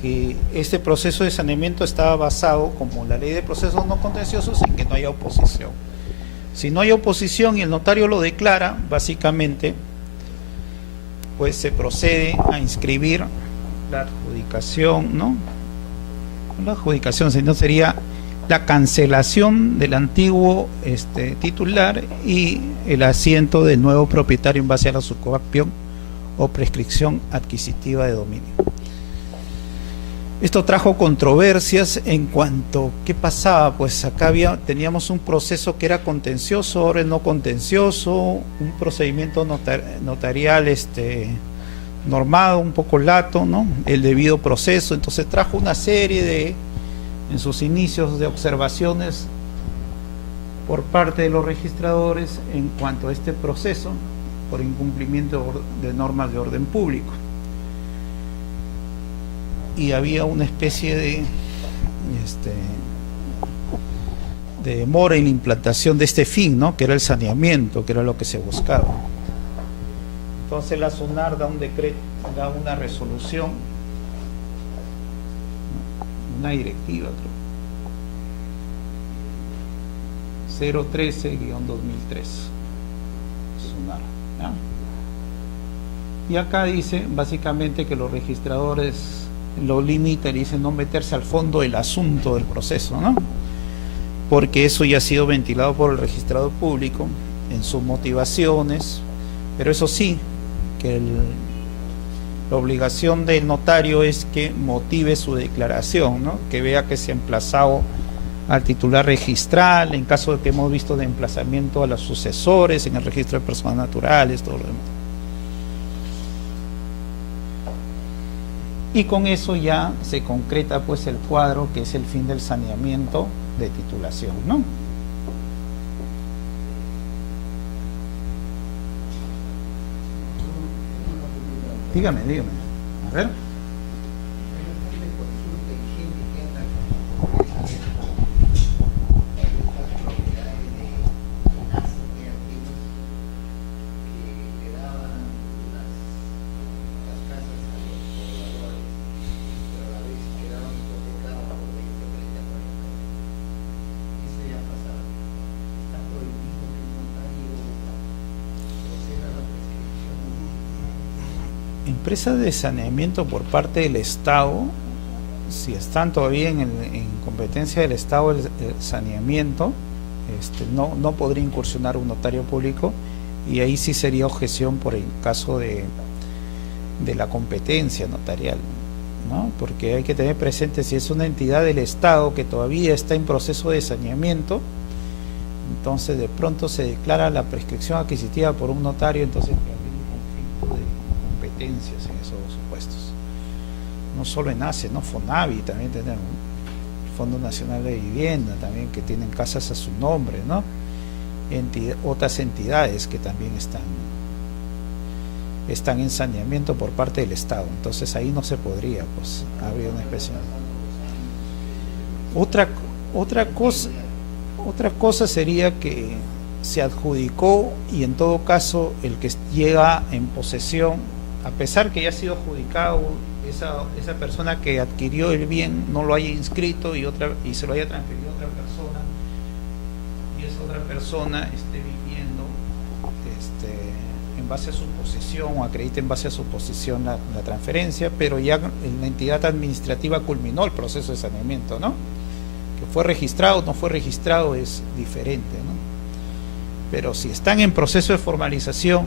que este proceso de saneamiento estaba basado, como la ley de procesos no contenciosos, en que no haya oposición. Si no hay oposición y el notario lo declara, básicamente, pues se procede a inscribir la adjudicación, ¿no? La adjudicación, sino sería la cancelación del antiguo titular y el asiento del nuevo propietario en base a la usurpación o prescripción adquisitiva de dominio. Esto trajo controversias en cuanto ¿qué pasaba? Pues acá teníamos un proceso que era contencioso, ahora es no contencioso, un procedimiento notarial normado, un poco lato, ¿no? El debido proceso. Entonces trajo una serie en sus inicios, de observaciones por parte de los registradores en cuanto a este proceso por incumplimiento de normas de orden público. Y había una especie de demora en la implantación de este fin, ¿no? Que era el saneamiento, que era lo que se buscaba. Entonces la SUNAR da un decreto, da una resolución, una directiva, creo, 013-2003, SUNAR, ¿ya? Y acá dice básicamente que los registradores lo limita, le dice no meterse al fondo del asunto del proceso, ¿no? Porque eso ya ha sido ventilado por el registrador público en sus motivaciones, pero eso sí, que la obligación del notario es que motive su declaración, ¿no? Que vea que se ha emplazado al titular registral, en caso de que hemos visto de emplazamiento a los sucesores en el registro de personas naturales, todo lo demás. Y con eso ya se concreta pues el cuadro que es el fin del saneamiento de titulación, ¿no? Dígame. A ver. Empresas de saneamiento por parte del Estado, si están todavía en competencia del Estado el saneamiento, no podría incursionar un notario público, y ahí sí sería objeción por el caso de la competencia notarial, ¿no? Porque hay que tener presente, si es una entidad del Estado que todavía está en proceso de saneamiento, entonces de pronto se declara la prescripción adquisitiva por un notario, entonces en esos supuestos. No solo en ACE, ¿no? FONAVI también tenemos, Fondo Nacional de Vivienda también, que tienen casas a su nombre, ¿no? Otras entidades que también están en saneamiento por parte del Estado. Entonces ahí no se podría, pues, abrir una especie. Otra cosa sería que se adjudicó y en todo caso el que llega en posesión, a pesar que ya ha sido adjudicado, esa persona que adquirió el bien no lo haya inscrito y se lo haya transferido a otra persona, y esa otra persona esté viviendo en base a su posesión o acredite en base a su posesión la transferencia, pero ya la entidad administrativa culminó el proceso de saneamiento, ¿no? Que fue registrado o no fue registrado es diferente, ¿no? Pero si están en proceso de formalización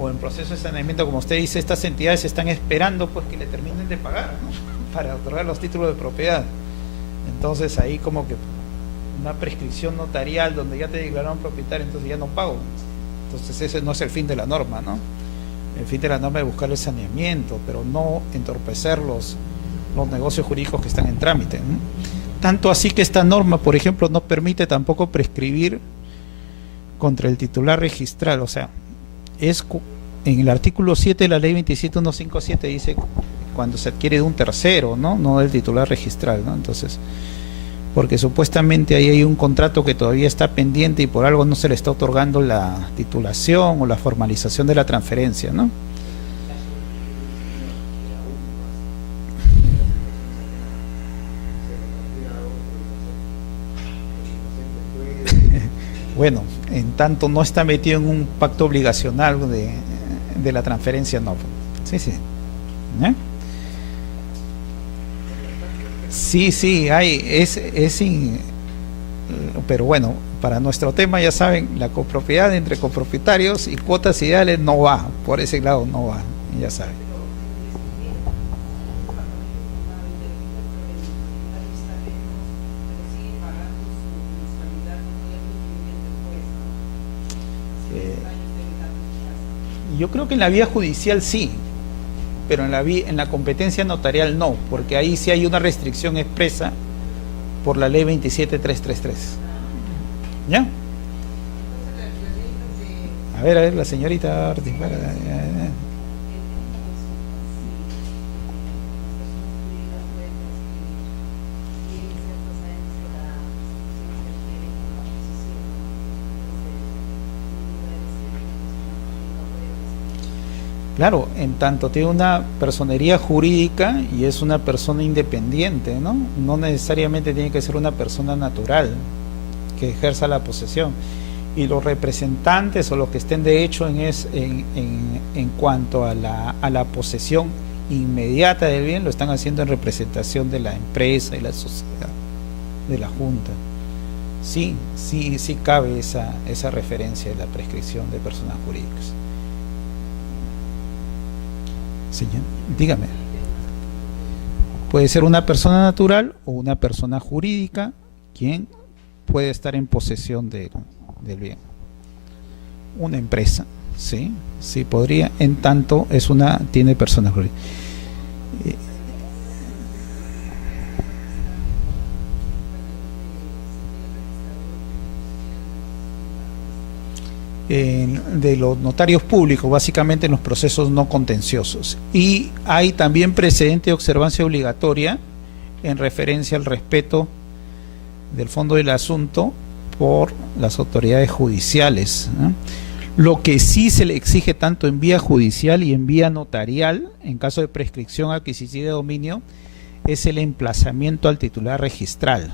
o en proceso de saneamiento, como usted dice, estas entidades están esperando pues que le terminen de pagar, ¿no? Para otorgar los títulos de propiedad. Entonces ahí como que una prescripción notarial donde ya te declararon propietario, entonces ya no pago. Entonces ese no es el fin de la norma, ¿no? El fin de la norma es buscar el saneamiento, pero no entorpecer los negocios jurídicos que están en trámite, ¿no? Tanto así que esta norma, por ejemplo, no permite tampoco prescribir contra el titular registral, o sea, en el artículo 7 de la ley 27157 dice cuando se adquiere de un tercero, no del titular registral, ¿no? Entonces, porque supuestamente ahí hay un contrato que todavía está pendiente y por algo no se le está otorgando la titulación o la formalización de la transferencia, ¿no? Bueno, en tanto no está metido en un pacto obligacional de la transferencia, no. Sí, sí. ¿Eh? Sí, sí, pero bueno, para nuestro tema ya saben, la copropiedad entre copropietarios y cuotas ideales no va, por ese lado no va, ya saben. Yo creo que en la vía judicial sí, pero en la competencia notarial no, porque ahí sí hay una restricción expresa por la ley 27333. ¿Ya? A ver, la señorita Ortiz. Claro, en tanto tiene una personería jurídica y es una persona independiente, ¿no? No necesariamente tiene que ser una persona natural que ejerza la posesión. Y los representantes o los que estén de hecho en cuanto a la posesión inmediata del bien, lo están haciendo en representación de la empresa y la sociedad, de la Junta. Sí cabe esa referencia de la prescripción de personas jurídicas. Señor, dígame. Puede ser una persona natural o una persona jurídica quien puede estar en posesión del bien. Una empresa, sí podría, en tanto tiene persona jurídica. De los notarios públicos, básicamente en los procesos no contenciosos. Y hay también precedente de observancia obligatoria en referencia al respeto del fondo del asunto por las autoridades judiciales, ¿no? Lo que sí se le exige tanto en vía judicial y en vía notarial, en caso de prescripción adquisitiva de dominio, es el emplazamiento al titular registral.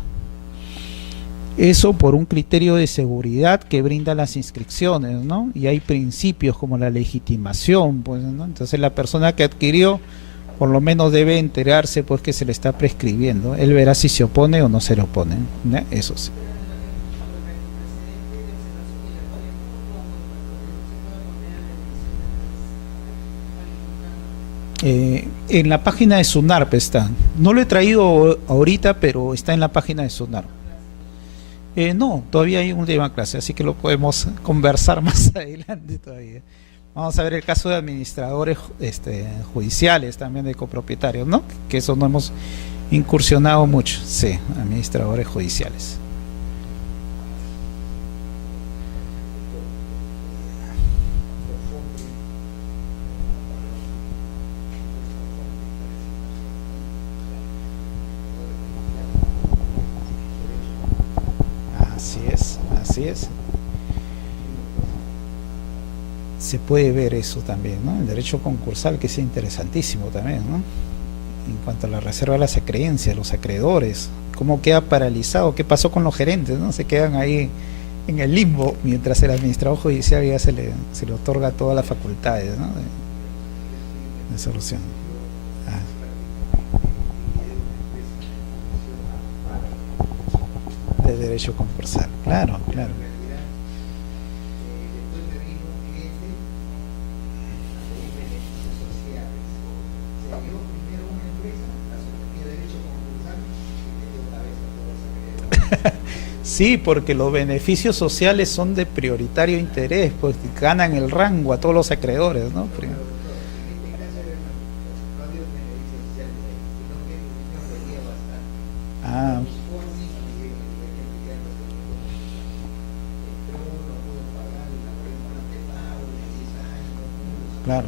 Eso por un criterio de seguridad que brinda las inscripciones, ¿no? Y hay principios como la legitimación, pues, ¿no? Entonces la persona que adquirió por lo menos debe enterarse pues que se le está prescribiendo. Él verá si se opone o no se le opone, ¿no? Eso sí. En la página de SUNARP está. No lo he traído ahorita, pero está en la página de SUNARP. No, todavía hay un tema clase, así que lo podemos conversar más adelante todavía. Vamos a ver el caso de administradores judiciales, también de copropietarios, ¿no? Que eso no hemos incursionado mucho. Sí, administradores judiciales. Así es. Se puede ver eso también, ¿no? El derecho concursal, que es interesantísimo también, ¿no? En cuanto a la reserva de las acreencias, los acreedores, cómo queda paralizado, qué pasó con los gerentes, ¿no? Se quedan ahí en el limbo, mientras el administrador judicial ya se le otorga todas las facultades, ¿no? de solución. De derecho concursal, claro. Sí, porque los beneficios sociales son de prioritario interés, pues ganan el rango a todos los acreedores, ¿no? Ah, claro.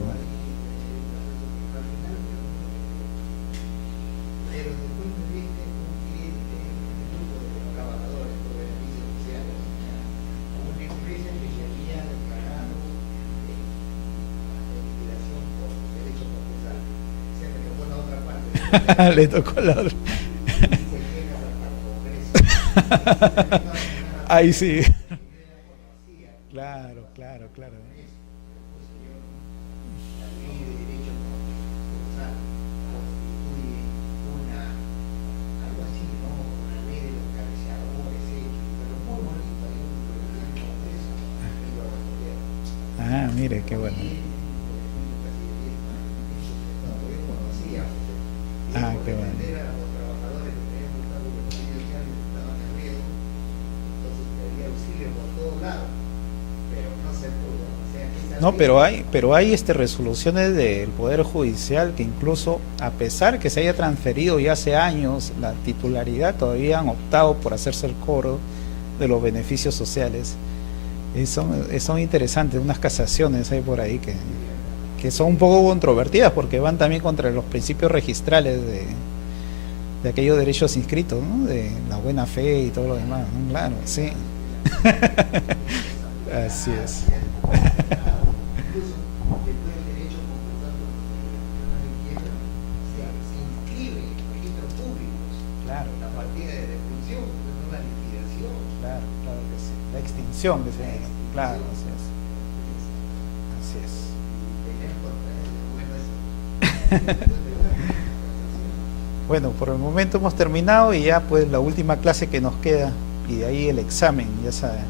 Le tocó la otra. Ahí sí. eso, pues yo, la ley de derecho concursal constituye algo así, ¿no? Una ley de los cabeceadores, pero muy bonito, hay un proyecto de eso, y lo respondieron. Ah, mire, qué bueno. Ah, qué bueno. A los trabajadores que tenían buscado que los judiciales estaban en riesgo, entonces pedía auxilio por todos lados, pero no se pudo. O sea, esa No, ley- pero hay resoluciones del Poder Judicial que incluso, a pesar que se haya transferido ya hace años la titularidad, todavía han optado por hacerse el cobro de los beneficios sociales. Y son interesantes, unas casaciones hay por ahí que son un poco controvertidas porque van también contra los principios registrales de aquellos derechos inscritos, ¿no? De la buena fe y todo lo demás, ¿no? Claro, sí. Así es. Incluso después del derecho concursal cuando se quiebra, se inscribe en registros públicos Claro, la partida de defunción, no la liquidación. claro, claro que sí. La extinción que se claro, así es. Así es. Bueno, por el momento hemos terminado y ya pues la última clase que nos queda y de ahí el examen, ya saben.